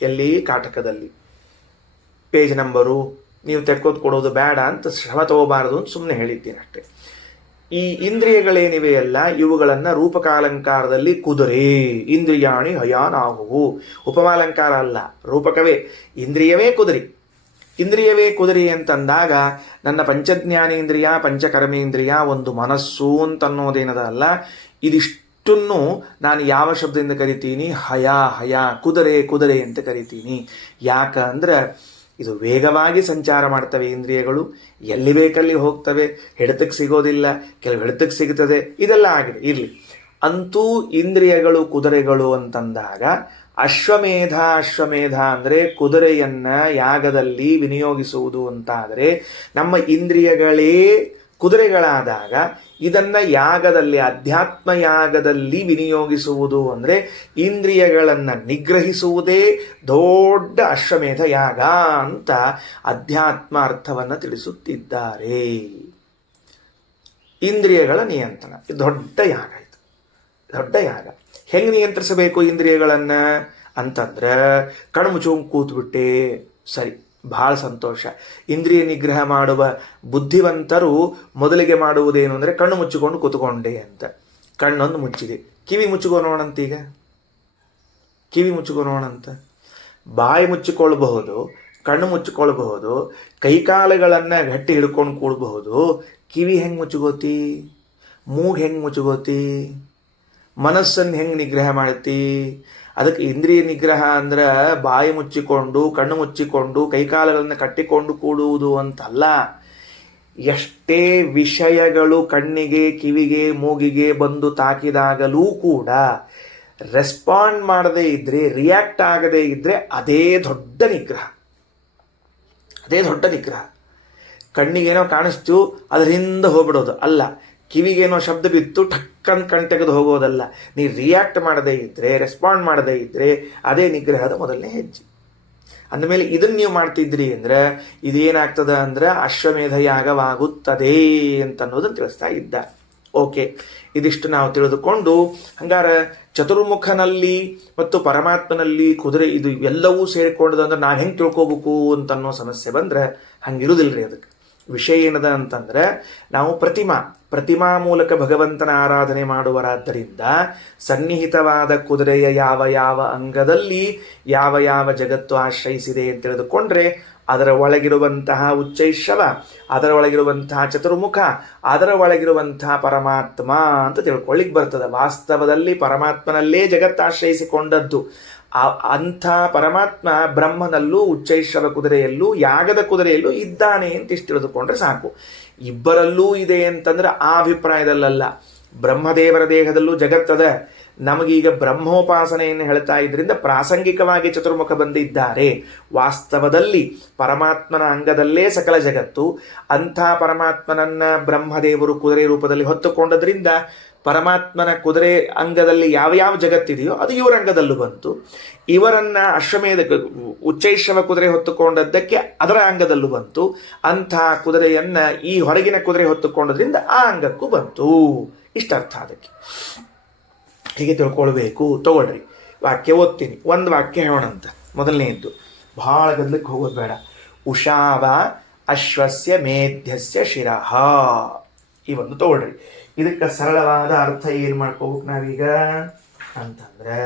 ಎಲ್ಲಿ? ಕಾಟಕದಲ್ಲಿ. ಪೇಜ್ ನಂಬರು ನೀವು ತೆಕ್ಕೋದು ಕೊಡೋದು ಬೇಡ ಅಂತ ಶ್ರಮ ತಗೋಬಾರದು ಅಂತ ಸುಮ್ಮನೆ ಹೇಳಿದ್ದೀನಿ ಅಷ್ಟೇ. ಈ ಇಂದ್ರಿಯಗಳೇನಿವೆಯಲ್ಲ ಇವುಗಳನ್ನು ರೂಪಕಾಲಂಕಾರದಲ್ಲಿ ಕುದುರೆ, ಇಂದ್ರಿಯಾಣಿ ಹಯಾನಾಹುಹು, ಉಪಮಾಲಂಕಾರ ಅಲ್ಲ, ರೂಪಕವೇ. ಇಂದ್ರಿಯವೇ ಕುದುರೆ ಅಂತಂದಾಗ ನನ್ನ ಪಂಚಜ್ಞಾನೇಂದ್ರಿಯ, ಪಂಚಕರ್ಮೇಂದ್ರಿಯ, ಒಂದು ಮನಸ್ಸು ಅಂತನ್ನೋದೇನದಲ್ಲ, ಇದಿಷ್ಟನ್ನು ನಾನು ಯಾವ ಶಬ್ದದಿಂದ ಕರಿತೀನಿ? ಹಯ, ಕುದುರೆ ಅಂತ ಕರಿತೀನಿ. ಯಾಕಂದ್ರೆ ಇದು ವೇಗವಾಗಿ ಸಂಚಾರ ಮಾಡ್ತವೆ ಇಂದ್ರಿಯಗಳು, ಎಲ್ಲಿ ಬೇಕಲ್ಲಿ ಹೋಗ್ತವೆ, ಹಿಡಿತಕ್ಕೆ ಸಿಗೋದಿಲ್ಲ, ಕೆಲವು ಹಿಡಿತಕ್ಕೆ ಸಿಗುತ್ತದೆ, ಇದೆಲ್ಲ ಆಗಿದೆ. ಇರಲಿ, ಅಂತೂ ಇಂದ್ರಿಯಗಳು ಕುದುರೆಗಳು ಅಂತಂದಾಗ ಅಶ್ವಮೇಧ ಅಂದರೆ ಕುದುರೆಯನ್ನ ಯಾಗದಲ್ಲಿ ವಿನಿಯೋಗಿಸುವುದು ಅಂತಾದರೆ, ನಮ್ಮ ಇಂದ್ರಿಯಗಳೇ ಕುದುರೆಗಳಾದಾಗ ಇದನ್ನ ಯಾಗದಲ್ಲಿ, ಅಧ್ಯಾತ್ಮ ಯಾಗದಲ್ಲಿ ವಿನಿಯೋಗಿಸುವುದು ಅಂದರೆ ಇಂದ್ರಿಯಗಳನ್ನು ನಿಗ್ರಹಿಸುವುದೇ ದೊಡ್ಡ ಅಶ್ವಮೇಧ ಯಾಗ ಅಂತ ಅಧ್ಯಾತ್ಮ ಅರ್ಥವನ್ನು ತಿಳಿಸುತ್ತಿದ್ದಾರೆ. ಇಂದ್ರಿಯಗಳ ನಿಯಂತ್ರಣ ದೊಡ್ಡ ಯಾಗ. ಇದು ದೊಡ್ಡ ಯಾಗ. ಹೆಂಗೆ ನಿಯಂತ್ರಿಸಬೇಕು ಇಂದ್ರಿಯಗಳನ್ನು ಅಂತಂದ್ರೆ, ಕಣ್ಣು ಮುಚ್ಚೋಂಗೆ ಕೂತ್ಬಿಟ್ಟೆ ಸರಿ, ಬಹಳ ಸಂತೋಷ. ಇಂದ್ರಿಯ ನಿಗ್ರಹ ಮಾಡುವ ಬುದ್ಧಿವಂತರು ಮೊದಲಿಗೆ ಮಾಡುವುದೇನು ಅಂದರೆ, ಕಣ್ಣು ಮುಚ್ಚಿಕೊಂಡು ಕೂತ್ಕೊಂಡೆ ಅಂತ. ಕಣ್ಣೊಂದು ಮುಚ್ಚಿದೆ, ಕಿವಿ ಮುಚ್ಚಿಗೋನೋಣಂತ. ಈಗ ಕಿವಿ ಮುಚ್ಚಿಗೋನೋಣಂತ. ಬಾಯಿ ಮುಚ್ಚಿಕೊಳ್ಳಬಹುದು, ಕಣ್ಣು ಮುಚ್ಚಿಕೊಳ್ಳಬಹುದು, ಕೈಕಾಲುಗಳನ್ನು ಗಟ್ಟಿ ಹಿಡ್ಕೊಂಡು ಕೂಡಬಹುದು. ಕಿವಿ ಹೆಂಗೆ ಮುಚ್ಚುಗೋತಿ, ಮೂಗು ಹೆಂಗೆ ಮುಚ್ಚುಗೋತಿ, ಮನಸ್ಸನ್ನು ಹೆಂಗೆ ನಿಗ್ರಹ ಮಾಡ್ತಿ? ಅದಕ್ಕೆ ಇಂದ್ರಿಯ ನಿಗ್ರಹ ಅಂದ್ರೆ ಬಾಯಿ ಮುಚ್ಚಿಕೊಂಡು ಕಣ್ಣು ಮುಚ್ಚಿಕೊಂಡು ಕೈಕಾಲುಗಳನ್ನು ಕಟ್ಟಿಕೊಂಡು ಕೂಡುವುದು ಅಂತಲ್ಲ. ಎಷ್ಟೇ ವಿಷಯಗಳು ಕಣ್ಣಿಗೆ ಕಿವಿಗೆ ಮೂಗಿಗೆ ಬಂದು ತಾಕಿದಾಗಲೂ ಕೂಡ ರೆಸ್ಪಾಂಡ್ ಮಾಡದೇ ಇದ್ರೆ, ರಿಯಾಕ್ಟ್ ಆಗದೇ ಇದ್ರೆ ಅದೇ ದೊಡ್ಡ ನಿಗ್ರಹ. ಅದೇ ದೊಡ್ಡ ನಿಗ್ರಹ. ಕಣ್ಣಿಗೇನೋ ಕಾಣಿಸ್ತು ಅದರಿಂದ ಹೋಗ್ಬಿಡೋದು ಅಲ್ಲ, ಕಿವಿಗೇನೋ ಶಬ್ದ ಬಿತ್ತು ಟಕ್ಕನ್ ಕಣ್ ತೆಗೆದು ಹೋಗೋದಲ್ಲ. ನೀ ರಿಯಾಕ್ಟ್ ಮಾಡದೇ ಇದ್ರೆ, ರೆಸ್ಪಾಂಡ್ ಮಾಡದೇ ಇದ್ರೆ ಅದೇ ನಿಗ್ರಹದ ಮೊದಲನೇ ಹೆಜ್ಜೆ. ಅಂದಮೇಲೆ ಇದನ್ನು ನೀವು ಮಾಡ್ತಿದ್ರಿ ಅಂದ್ರೆ ಇದೇನಾಗ್ತದ ಅಂದ್ರೆ ಅಶ್ವಮೇಧ ಯಾಗವಾಗುತ್ತದೆ ಅಂತ ಅನ್ನೋದನ್ನು ತಿಳಿಸ್ತಾ ಇದ್ದ. ಓಕೆ, ಇದಿಷ್ಟು ನಾವು ತಿಳಿದುಕೊಂಡು ಹಂಗಾರ ಚತುರ್ಮುಖನಲ್ಲಿ ಮತ್ತು ಪರಮಾತ್ಮನಲ್ಲಿ ಕುದುರೆ ಇದು ಎಲ್ಲವೂ ಸೇರಿಕೊಂಡದ ಅಂದ್ರೆ ನಾವು ಹೆಂಗೆ ತಿಳ್ಕೋಬೇಕು ಅಂತನ್ನೋ ಸಮಸ್ಯೆ ಬಂದ್ರೆ ಹಂಗಿರುವುದಿಲ್ರಿ. ಅದಕ್ಕೆ ವಿಷಯ ಏನದ ಅಂತಂದ್ರೆ ನಾವು ಪ್ರತಿಮಾ ಮೂಲಕ ಭಗವಂತನ ಆರಾಧನೆ ಮಾಡುವರಾದ್ದರಿಂದ ಸನ್ನಿಹಿತವಾದ ಕುದುರೆಯ ಯಾವ ಯಾವ ಅಂಗದಲ್ಲಿ ಯಾವ ಯಾವ ಜಗತ್ತು ಆಶ್ರಯಿಸಿದೆ ಅಂತ ತಿಳಿದುಕೊಂಡ್ರೆ ಅದರ ಒಳಗಿರುವಂತಹ ಉಚ್ಚೈಶ್ರವ, ಅದರ ಒಳಗಿರುವಂತಹ ಚತುರ್ಮುಖ, ಅದರ ಒಳಗಿರುವಂತಹ ಪರಮಾತ್ಮ ಅಂತ ತಿಳ್ಕೊಳ್ಳಿಕ್ ಬರ್ತದೆ. ವಾಸ್ತವದಲ್ಲಿ ಪರಮಾತ್ಮನಲ್ಲೇ ಜಗತ್ತಾಶ್ರಯಿಸಿಕೊಂಡದ್ದು. ಅಂಥ ಪರಮಾತ್ಮ ಬ್ರಹ್ಮನಲ್ಲೂ ಉಚ್ಚೈಶ್ರವ ಕುದುರೆಯಲ್ಲೂ ಯಾಗದ ಕುದುರೆಯಲ್ಲೂ ಇದ್ದಾನೆ ಅಂತ ಇಷ್ಟು ತಿಳಿದುಕೊಂಡ್ರೆ ಸಾಕು. ಇಬ್ಬರಲ್ಲೂ ಇದೆ ಅಂತಂದ್ರೆ ಆ ಅಭಿಪ್ರಾಯದಲ್ಲ. ಬ್ರಹ್ಮದೇವರ ದೇಹದಲ್ಲೂ ಜಗತ್ತದ. ನಮಗೀಗ ಬ್ರಹ್ಮೋಪಾಸನೆಯನ್ನು ಹೇಳ್ತಾ ಇದ್ರಿಂದ ಪ್ರಾಸಂಗಿಕವಾಗಿ ಚತುರ್ಮುಖ ಬಂದಿದ್ದಾರೆ. ವಾಸ್ತವದಲ್ಲಿ ಪರಮಾತ್ಮನ ಅಂಗದಲ್ಲೇ ಸಕಲ ಜಗತ್ತು. ಅಂಥ ಪರಮಾತ್ಮನನ್ನ ಬ್ರಹ್ಮದೇವರು ಕುದುರೆ ರೂಪದಲ್ಲಿ ಹೊತ್ತುಕೊಂಡದ್ರಿಂದ ಪರಮಾತ್ಮನ ಕುದುರೆ ಅಂಗದಲ್ಲಿ ಯಾವ ಯಾವ ಜಗತ್ತಿದೆಯೋ ಅದು ಇವರ ಅಂಗದಲ್ಲೂ ಬಂತು. ಇವರನ್ನ ಅಶ್ವಮೇಧ ಉಚ್ಚೈಶ್ರವ ಕುದುರೆ ಹೊತ್ತುಕೊಂಡದ್ದಕ್ಕೆ ಅದರ ಅಂಗದಲ್ಲೂ ಬಂತು. ಅಂಥ ಕುದುರೆಯನ್ನ ಈ ಹೊರಗಿನ ಕುದುರೆ ಹೊತ್ತುಕೊಂಡದ್ರಿಂದ ಆ ಅಂಗಕ್ಕೂ ಬಂತು. ಇಷ್ಟರ್ಥ ಅದಕ್ಕೆ. ಹೀಗೆ ತಿಳ್ಕೊಳ್ಬೇಕು. ತಗೊಳ್ರಿ, ವಾಕ್ಯ ಓದ್ತೀನಿ. ಒಂದು ವಾಕ್ಯ ಹೇಳೋಣಂತ. ಮೊದಲನೇದ್ದು, ಬಹಳ ಗದ್ಲಕ್ಕೆ ಹೋಗೋದು ಬೇಡ. ಉಷಾವ ಅಶ್ವಸ್ಯ ಮೇಧ್ಯಸ್ಯ ಶಿರಃ. ಈ ಒಂದು ತಗೊಳ್ರಿ. ಇದಕ್ಕೆ ಸರಳವಾದ ಅರ್ಥ ಏನು ಮಾಡ್ಕೋಬೇಕು ನಾವೀಗ ಅಂತಂದ್ರೆ,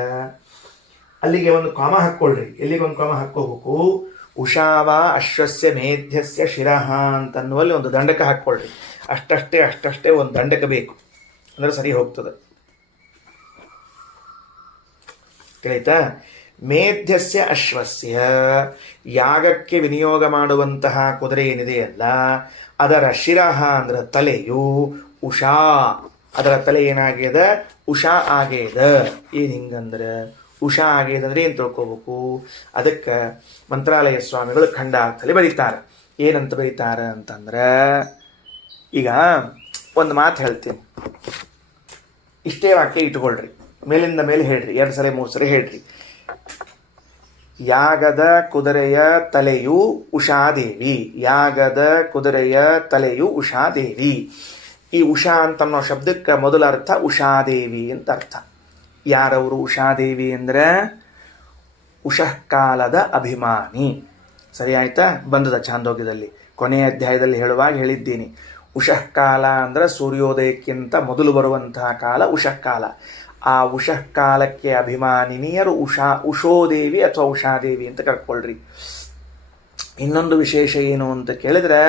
ಅಲ್ಲಿಗೆ ಒಂದು ಕಾಮ ಹಾಕ್ಕೊಳ್ರಿ. ಎಲ್ಲಿಗೆ ಒಂದು ಕಾಮ ಹಾಕ್ಕೋಬೇಕು? ಉಷಾವ ಅಶ್ವಸ್ಯ ಮೇಧ್ಯಸ್ಯ ಶಿರಃ ಅಂತನ್ನುವಲ್ಲಿ ಒಂದು ದಂಡಕ ಹಾಕ್ಕೊಳ್ರಿ. ಅಷ್ಟಷ್ಟೇ ಒಂದು ದಂಡಕ ಬೇಕು ಅಂದ್ರೆ ಸರಿ ಹೋಗ್ತದೆ. ತಿಳಿತಾ? ಮೇಧ್ಯಸ್ಯ ಅಶ್ವಸ್ಯ, ಯಾಗಕ್ಕೆ ವಿನಿಯೋಗ ಮಾಡುವಂತಹ ಕುದುರೆ ಏನಿದೆಯಲ್ಲ ಅದರ ಶಿರಃ ಅಂದ್ರೆ ತಲೆಯು, ಉಷಾ ಅದರ ತಲೆ ಏನಾಗ್ಯದ? ಉಷಾ ಆಗ್ಯದ. ಏನು ಹಿಂಗಂದ್ರೆ ಉಷಾ ಆಗ್ಯದಂದ್ರೆ ಏನು ತಿಳ್ಕೋಬೇಕು? ಅದಕ್ಕೆ ಮಂತ್ರಾಲಯ ಸ್ವಾಮಿಗಳು ಖಂಡಾರ್ಥದಲ್ಲಿ ಬರೀತಾರೆ. ಏನಂತ ಬರೀತಾರೆ ಅಂತಂದ್ರೆ, ಈಗ ಒಂದು ಮಾತು ಹೇಳ್ತೀನಿ, ಇಷ್ಟೇ ವಾಕ್ಯ ಇಟ್ಕೊಳ್ರಿ, ಮೇಲಿಂದ ಮೇಲೆ ಹೇಳ್ರಿ, 2 ಸಲ 3 ಸಲ ಹೇಳ್ರಿ. ಯಾಗದ ಕುದುರೆಯ ತಲೆಯು ಉಷಾದೇವಿ, ಯಾಗದ ಕುದುರೆಯ ತಲೆಯು ಉಷಾದೇವಿ. ಈ ಉಷಾ ಅಂತನ್ನೋ ಶಬ್ದಕ್ಕೆ ಮೊದಲ ಅರ್ಥ ಉಷಾದೇವಿ ಅಂತ ಅರ್ಥ. ಯಾರವರು ಉಷಾದೇವಿ ಅಂದ್ರೆ ಉಷಃಕಾಲದ ಅಭಿಮಾನಿ. ಸರಿ ಆಯ್ತಾ? ಬಂದದ ಛಾಂದೋಗ್ಯದಲ್ಲಿ ಕೊನೆಯ ಅಧ್ಯಾಯದಲ್ಲಿ ಹೇಳುವಾಗ ಹೇಳಿದ್ದೀನಿ. ಉಷಃಕಾಲ ಅಂದ್ರೆ ಸೂರ್ಯೋದಯಕ್ಕಿಂತ ಮೊದಲು ಬರುವಂತಹ ಕಾಲ ಉಷಃಕಾಲ. ಆ ಉಷಃಕಾಲಕ್ಕೆ ಅಭಿಮಾನಿನಿಯರು ಉಷೋದೇವಿ ಅಥವಾ ಉಷಾದೇವಿ ಅಂತ ಕರ್ಕೊಳ್ರಿ. ಇನ್ನೊಂದು ವಿಶೇಷ ಏನು ಅಂತ ಕೇಳಿದ್ರೆ,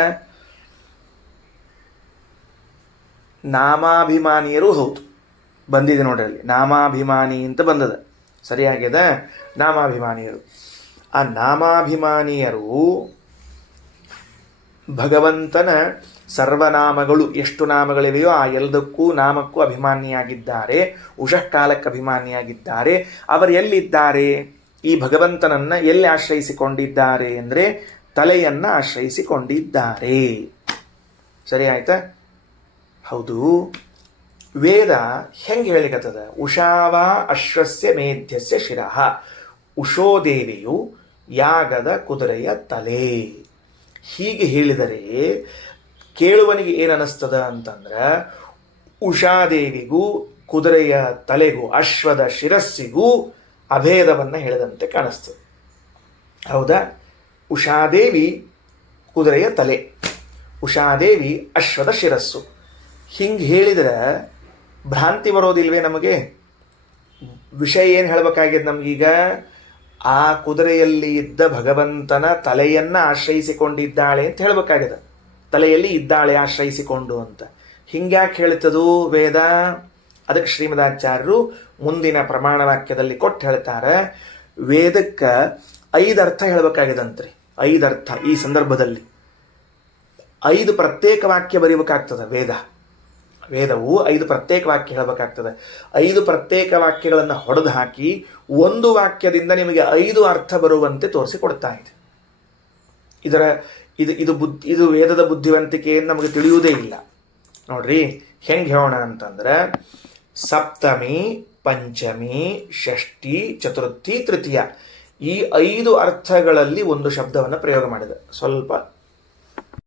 ನಾಮಾಭಿಮಾನಿಯರು ಹೌದು, ಬಂದಿದೆ ನೋಡ್ರಿ ಅಲ್ಲಿ, ನಾಮಾಭಿಮಾನಿ ಅಂತ ಬಂದದ. ಸರಿಯಾಗ್ಯದ? ನಾಮಾಭಿಮಾನಿಯರು. ಆ ನಾಮಾಭಿಮಾನಿಯರು ಭಗವಂತನ ಸರ್ವನಾಮಗಳು ಎಷ್ಟು ನಾಮಗಳಿವೆಯೋ ಆ ಎಲ್ಲದಕ್ಕೂ ನಾಮಕ್ಕೂ ಅಭಿಮಾನಿಯಾಗಿದ್ದಾರೆ, ಉಷಃಕಾಲಕ್ಕೆ ಅಭಿಮಾನಿಯಾಗಿದ್ದಾರೆ. ಅವರು ಎಲ್ಲಿದ್ದಾರೆ? ಈ ಭಗವಂತನನ್ನ ಎಲ್ಲಿ ಆಶ್ರಯಿಸಿಕೊಂಡಿದ್ದಾರೆ ಅಂದರೆ ತಲೆಯನ್ನ ಆಶ್ರಯಿಸಿಕೊಂಡಿದ್ದಾರೆ. ಸರಿ ಆಯ್ತಾ? ಹೌದು. ವೇದ ಹೆಂಗೆ ಹೇಳಿಕತ್ತದ? ಉಷಾವ ಅಶ್ವಸ್ಯ ಮೇಧ್ಯಸ್ಯ ಶಿರಃ. ಉಷೋದೇವಿಯು ಯಾಗದ ಕುದುರೆಯ ತಲೆ. ಹೀಗೆ ಹೇಳಿದರೆ ಕೇಳುವನಿಗೆ ಏನನ್ನಿಸ್ತದ ಅಂತಂದ್ರೆ, ಉಷಾದೇವಿಗೂ ಕುದುರೆಯ ತಲೆಗೂ ಅಶ್ವದ ಶಿರಸ್ಸಿಗೂ ಅಭೇದವನ್ನು ಹೇಳಿದಂತೆ ಕಾಣಿಸ್ತದೆ. ಹೌದಾ? ಉಷಾದೇವಿ ಕುದುರೆಯ ತಲೆ, ಉಷಾದೇವಿ ಅಶ್ವದ ಶಿರಸ್ಸು. ಹಿಂಗೆ ಹೇಳಿದ್ರೆ ಭ್ರಾಂತಿ ಬರೋದಿಲ್ವೇ ನಮಗೆ? ವಿಷಯ ಏನು ಹೇಳಬೇಕಾಗಿದೆ ನಮಗೀಗ? ಆ ಕುದುರೆಯಲ್ಲಿ ಇದ್ದ ಭಗವಂತನ ತಲೆಯನ್ನ ಆಶ್ರಯಿಸಿಕೊಂಡಿದ್ದಾಳೆ ಅಂತ ಹೇಳಬೇಕಾಗಿದೆ. ತಲೆಯಲ್ಲಿ ಇದ್ದಾಳೆ ಆಶ್ರಯಿಸಿಕೊಂಡು ಅಂತ. ಹಿಂಗ್ಯಾಕೆ ಹೇಳ್ತದು ವೇದ? ಅದಕ್ಕೆ ಶ್ರೀಮದಾಚಾರ್ಯರು ಮುಂದಿನ ಪ್ರಮಾಣ ವಾಕ್ಯದಲ್ಲಿ ಕೊಟ್ಟು ಹೇಳ್ತಾರೆ, ವೇದಕ್ಕೆ 5 ಅರ್ಥ ಹೇಳಬೇಕಾಗಿದಂತ್ರಿ. 5 ಅರ್ಥ. ಈ ಸಂದರ್ಭದಲ್ಲಿ 5 ಪ್ರತ್ಯೇಕ ವಾಕ್ಯ ಬರೀಬೇಕಾಗ್ತದೆ. ವೇದವು 5 ಪ್ರತ್ಯೇಕ ವಾಕ್ಯ ಹೇಳಬೇಕಾಗ್ತದೆ. 5 ಪ್ರತ್ಯೇಕ ವಾಕ್ಯಗಳನ್ನು ಹೊಡೆದು ಹಾಕಿ ಒಂದು ವಾಕ್ಯದಿಂದ ನಿಮಗೆ 5 ಅರ್ಥ ಬರುವಂತೆ ತೋರಿಸಿಕೊಡ್ತಾ ಇದೆ. ಇದು ವೇದದ ಬುದ್ಧಿವಂತಿಕೆಯನ್ನು ನಮಗೆ ತಿಳಿಯುವುದೇ ಇಲ್ಲ. ನೋಡ್ರಿ ಹೆಂಗೆ ಹೇಳೋಣ ಅಂತಂದ್ರೆ, ಸಪ್ತಮಿ, ಪಂಚಮಿ, ಷಷ್ಠಿ, ಚತುರ್ಥಿ, ತೃತೀಯ ಈ 5 ಅರ್ಥಗಳಲ್ಲಿ ಒಂದು ಶಬ್ದವನ್ನು ಪ್ರಯೋಗ ಮಾಡಿದೆ. ಸ್ವಲ್ಪ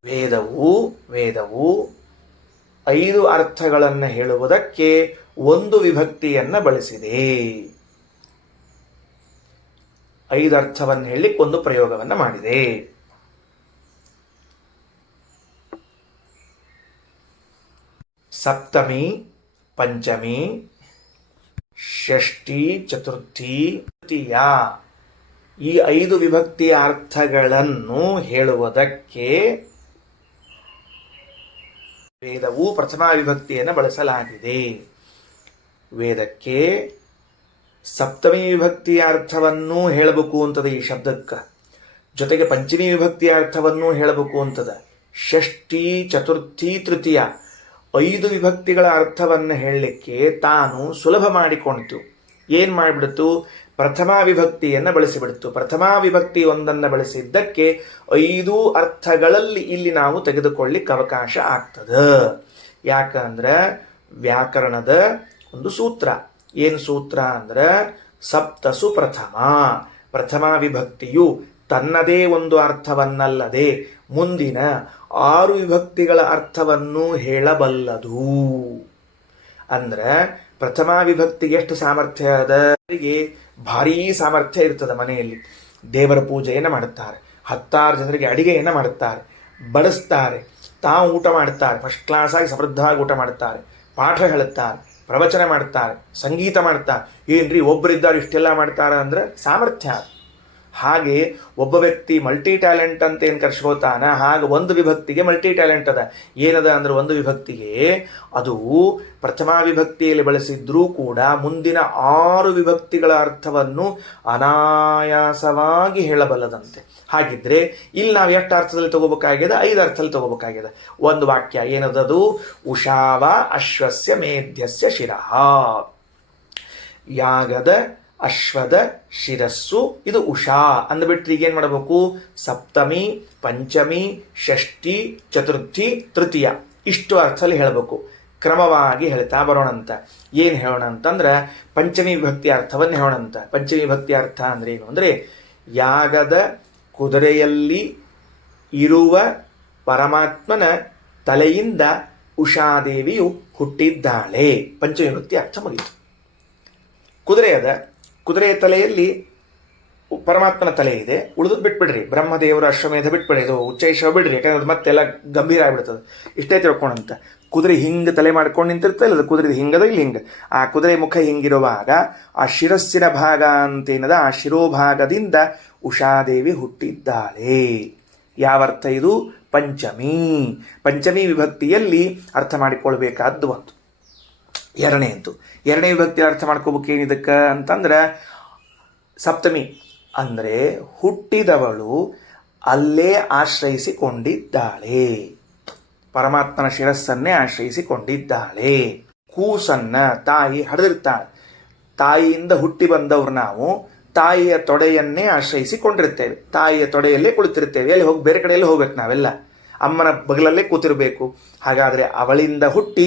ವೇದವು 5 ಅರ್ಥಗಳನ್ನು ಹೇಳುವುದಕ್ಕೆ ಒಂದು ವಿಭಕ್ತಿಯನ್ನು ಬಳಸಿದೆ. 5 ಅರ್ಥವನ್ನು ಹೇಳಲಿಕ್ಕೆ ಒಂದು ಪ್ರಯೋಗವನ್ನು ಮಾಡಿದೆ. ಸಪ್ತಮಿ, ಪಂಚಮಿ, ಷಷ್ಠಿ, ಚತುರ್ಥಿ, ತೃತೀಯ ಈ 5 ವಿಭಕ್ತಿಯ ಅರ್ಥಗಳನ್ನು ಹೇಳುವುದಕ್ಕೆ ವೇದವು ಪ್ರಥಮ ವಿಭಕ್ತಿಯನ್ನು ಬಳಸಲಾಗಿದೆ. ವೇದಕ್ಕೆ ಸಪ್ತಮಿ ವಿಭಕ್ತಿಯ ಅರ್ಥವನ್ನು ಹೇಳಬೇಕು ಅಂತದ ಈ ಶಬ್ದಕ್ಕೆ, ಜೊತೆಗೆ ಪಂಚಮಿ ವಿಭಕ್ತಿಯ ಅರ್ಥವನ್ನು ಹೇಳಬೇಕು ಅಂತದ. ಷಷ್ಠಿ, ಚತುರ್ಥಿ, ತೃತೀಯ 5 ವಿಭಕ್ತಿಗಳ ಅರ್ಥವನ್ನು ಹೇಳಲಿಕ್ಕೆ ತಾನು ಸುಲಭ ಮಾಡಿಕೊಂಡಿತು. ಏನು ಮಾಡಿಬಿಡ್ತು? ಪ್ರಥಮ ವಿಭಕ್ತಿಯನ್ನು ಬಳಸಿಬಿಡ್ತು. ಪ್ರಥಮ ವಿಭಕ್ತಿ ಒಂದನ್ನು ಬಳಸಿದ್ದಕ್ಕೆ 5 ಅರ್ಥಗಳಲ್ಲಿ ಇಲ್ಲಿ ನಾವು ತೆಗೆದುಕೊಳ್ಳಿಕ್ಕೆ ಅವಕಾಶ ಆಗ್ತದೆ. ಯಾಕಂದ್ರೆ ವ್ಯಾಕರಣದ ಒಂದು ಸೂತ್ರ. ಏನು ಸೂತ್ರ ಅಂದ್ರೆ, ಸಪ್ತಸು ಪ್ರಥಮ ವಿಭಕ್ತಿಯು ತನ್ನದೇ ಒಂದು ಅರ್ಥವನ್ನಲ್ಲದೆ ಮುಂದಿನ 6 ವಿಭಕ್ತಿಗಳ ಅರ್ಥವನ್ನು ಹೇಳಬಲ್ಲದು. ಅಂದ್ರೆ ಪ್ರಥಮ ವಿಭಕ್ತಿಗೆ ಎಷ್ಟು ಸಾಮರ್ಥ್ಯ ಅದ? ಭಾರೀ ಸಾಮರ್ಥ್ಯ ಇರ್ತದೆ. ಮನೆಯಲ್ಲಿ ದೇವರ ಪೂಜೆಯನ್ನು ಮಾಡುತ್ತಾರೆ, 10 ಜನರಿಗೆ ಅಡಿಗೆಯನ್ನು ಮಾಡುತ್ತಾರೆ, ಬಡಿಸ್ತಾರೆ, ತಾವು ಊಟ ಮಾಡುತ್ತಾರೆ, ಫಸ್ಟ್ ಕ್ಲಾಸ್ ಆಗಿ ಸಮೃದ್ಧವಾಗಿ ಊಟ ಮಾಡುತ್ತಾರೆ, ಪಾಠ ಹೇಳುತ್ತಾರೆ, ಪ್ರವಚನ ಮಾಡ್ತಾರೆ, ಸಂಗೀತ ಮಾಡ್ತಾರೆ. ಏನ್ರಿ ಒಬ್ಬರಿದ್ದಾರೆ ಇಷ್ಟೆಲ್ಲ ಮಾಡ್ತಾರ ಅಂದ್ರೆ ಸಾಮರ್ಥ್ಯ. ಹಾಗೆ ಒಬ್ಬ ವ್ಯಕ್ತಿ ಮಲ್ಟಿ ಟ್ಯಾಲೆಂಟ್ ಅಂತ ಏನು ಕರ್ಸ್ಕೋತಾನ, ಹಾಗೆ ಒಂದು ವಿಭಕ್ತಿಗೆ ಮಲ್ಟಿ ಟ್ಯಾಲೆಂಟ್ ಅದ. ಏನದ ಅಂದ್ರೆ ಒಂದು ವಿಭಕ್ತಿಗೆ ಅದು ಪ್ರಥಮ ವಿಭಕ್ತಿಯಲ್ಲಿ ಬಳಸಿದ್ರೂ ಕೂಡ ಮುಂದಿನ 6 ವಿಭಕ್ತಿಗಳ ಅರ್ಥವನ್ನು ಅನಾಯಾಸವಾಗಿ ಹೇಳಬಲ್ಲದಂತೆ. ಹಾಗಿದ್ರೆ ಇಲ್ಲಿ ನಾವು ಎಷ್ಟು ಅರ್ಥದಲ್ಲಿ ತಗೋಬೇಕಾಗಿದೆ? 5 ಅರ್ಥದಲ್ಲಿ ತಗೋಬೇಕಾಗಿದೆ. ಒಂದು ವಾಕ್ಯ ಏನದದು? ಉಷಾವ ಅಶ್ವಸ್ಯ ಮೇಧ್ಯಸ್ಯ ಶಿರಃ. ಯಾಗದ ಅಶ್ವದ ಶಿರಸ್ಸು ಇದು ಉಷಾ ಅಂದ್ಬಿಟ್ರೆ ಈಗೇನು ಮಾಡಬೇಕು? ಸಪ್ತಮಿ, ಪಂಚಮಿ, ಷಷ್ಠಿ, ಚತುರ್ಥಿ, ತೃತೀಯ ಇಷ್ಟು ಅರ್ಥದಲ್ಲಿ ಹೇಳಬೇಕು. ಕ್ರಮವಾಗಿ ಹೇಳ್ತಾ ಬರೋಣಂತ. ಏನು ಹೇಳೋಣ ಅಂತಂದ್ರೆ, ಪಂಚಮಿ ವಿಭಕ್ತಿ ಅರ್ಥವನ್ನು ಹೇಳೋಣಂತ. ಪಂಚಮಿ ವಿಭಕ್ತಿ ಅರ್ಥ ಅಂದ್ರೆ ಏನು ಅಂದ್ರೆ, ಯಾಗದ ಕುದುರೆಯಲ್ಲಿ ಇರುವ ಪರಮಾತ್ಮನ ತಲೆಯಿಂದ ಉಷಾದೇವಿಯು ಹುಟ್ಟಿದ್ದಾಳೆ. ಪಂಚಮಿ ವಿಭಕ್ತಿ ಅರ್ಥ ಮುಗಿತು. ಕುದುರೆಯ ತಲೆಯಲ್ಲಿ ಪರಮಾತ್ಮನ ತಲೆ ಇದೆ, ಉಳಿದು ಬಿಟ್ಬಿಡ್ರಿ. ಬ್ರಹ್ಮದೇವರ ಅಶ್ವಮೇಧ ಬಿಟ್ಬಿಡ್ರಿ, ಇದು ಉಚ್ಚೈಷ ಬಿಡ್ರಿ, ಯಾಕಂದ್ರೆ ಅದು ಮತ್ತೆಲ್ಲ ಗಂಭೀರ ಆಗ್ಬಿಡ್ತದೆ. ಇಷ್ಟೇ ತಿಳ್ಕೊಂಡಂತ. ಕುದುರೆ ಹಿಂಗೆ ತಲೆ ಮಾಡ್ಕೊಂಡು ನಿಂತಿರ್ತಲ್ಲ, ಅದು ಕುದುರೆ ಹಿಂಗದ ಇಲ್ಲಿ ಹಿಂಗೆ. ಆ ಕುದುರೆ ಮುಖ ಹಿಂಗಿರುವಾಗ ಆ ಶಿರಸ್ಸಿನ ಭಾಗ ಅಂತೇನದ, ಆ ಶಿರೋಭಾಗದಿಂದ ಉಷಾದೇವಿ ಹುಟ್ಟಿದ್ದಾಳೆ. ಯಾವ ಅರ್ಥ ಇದು? ಪಂಚಮಿ ವಿಭಕ್ತಿಯಲ್ಲಿ ಅರ್ಥ ಮಾಡಿಕೊಳ್ಬೇಕಾದ್ದು ಒಂದು. ಎರಡನೇ ವಿಭಕ್ತಿ ಅರ್ಥ ಮಾಡ್ಕೋಬೇಕೇನಿದಕ್ಕೆ ಅಂತಂದ್ರೆ, ಸಪ್ತಮಿ ಅಂದರೆ ಹುಟ್ಟಿದವಳು ಅಲ್ಲೇ ಆಶ್ರಯಿಸಿಕೊಂಡಿದ್ದಾಳೆ, ಪರಮಾತ್ಮನ ಶಿರಸ್ಸನ್ನೇ ಆಶ್ರಯಿಸಿಕೊಂಡಿದ್ದಾಳೆ. ಕೂಸನ್ನ ತಾಯಿ ಹಡೆದಿರ್ತಾಳೆ. ತಾಯಿಯಿಂದ ಹುಟ್ಟಿ ಬಂದವ್ರು ನಾವು ತಾಯಿಯ ತೊಡೆಯನ್ನೇ ಆಶ್ರಯಿಸಿಕೊಂಡಿರ್ತೇವೆ, ತಾಯಿಯ ತೊಡೆಯಲ್ಲೇ ಕುಳಿತಿರ್ತೇವೆ. ಅಲ್ಲಿ ಹೋಗಿ ಬೇರೆ ಕಡೆಯಲ್ಲಿ ಹೋಗ್ಬೇಕು, ನಾವೆಲ್ಲ ಅಮ್ಮನ ಬಗಲಲ್ಲೇ ಕೂತಿರಬೇಕು. ಹಾಗಾದ್ರೆ ಅವಳಿಂದ ಹುಟ್ಟಿ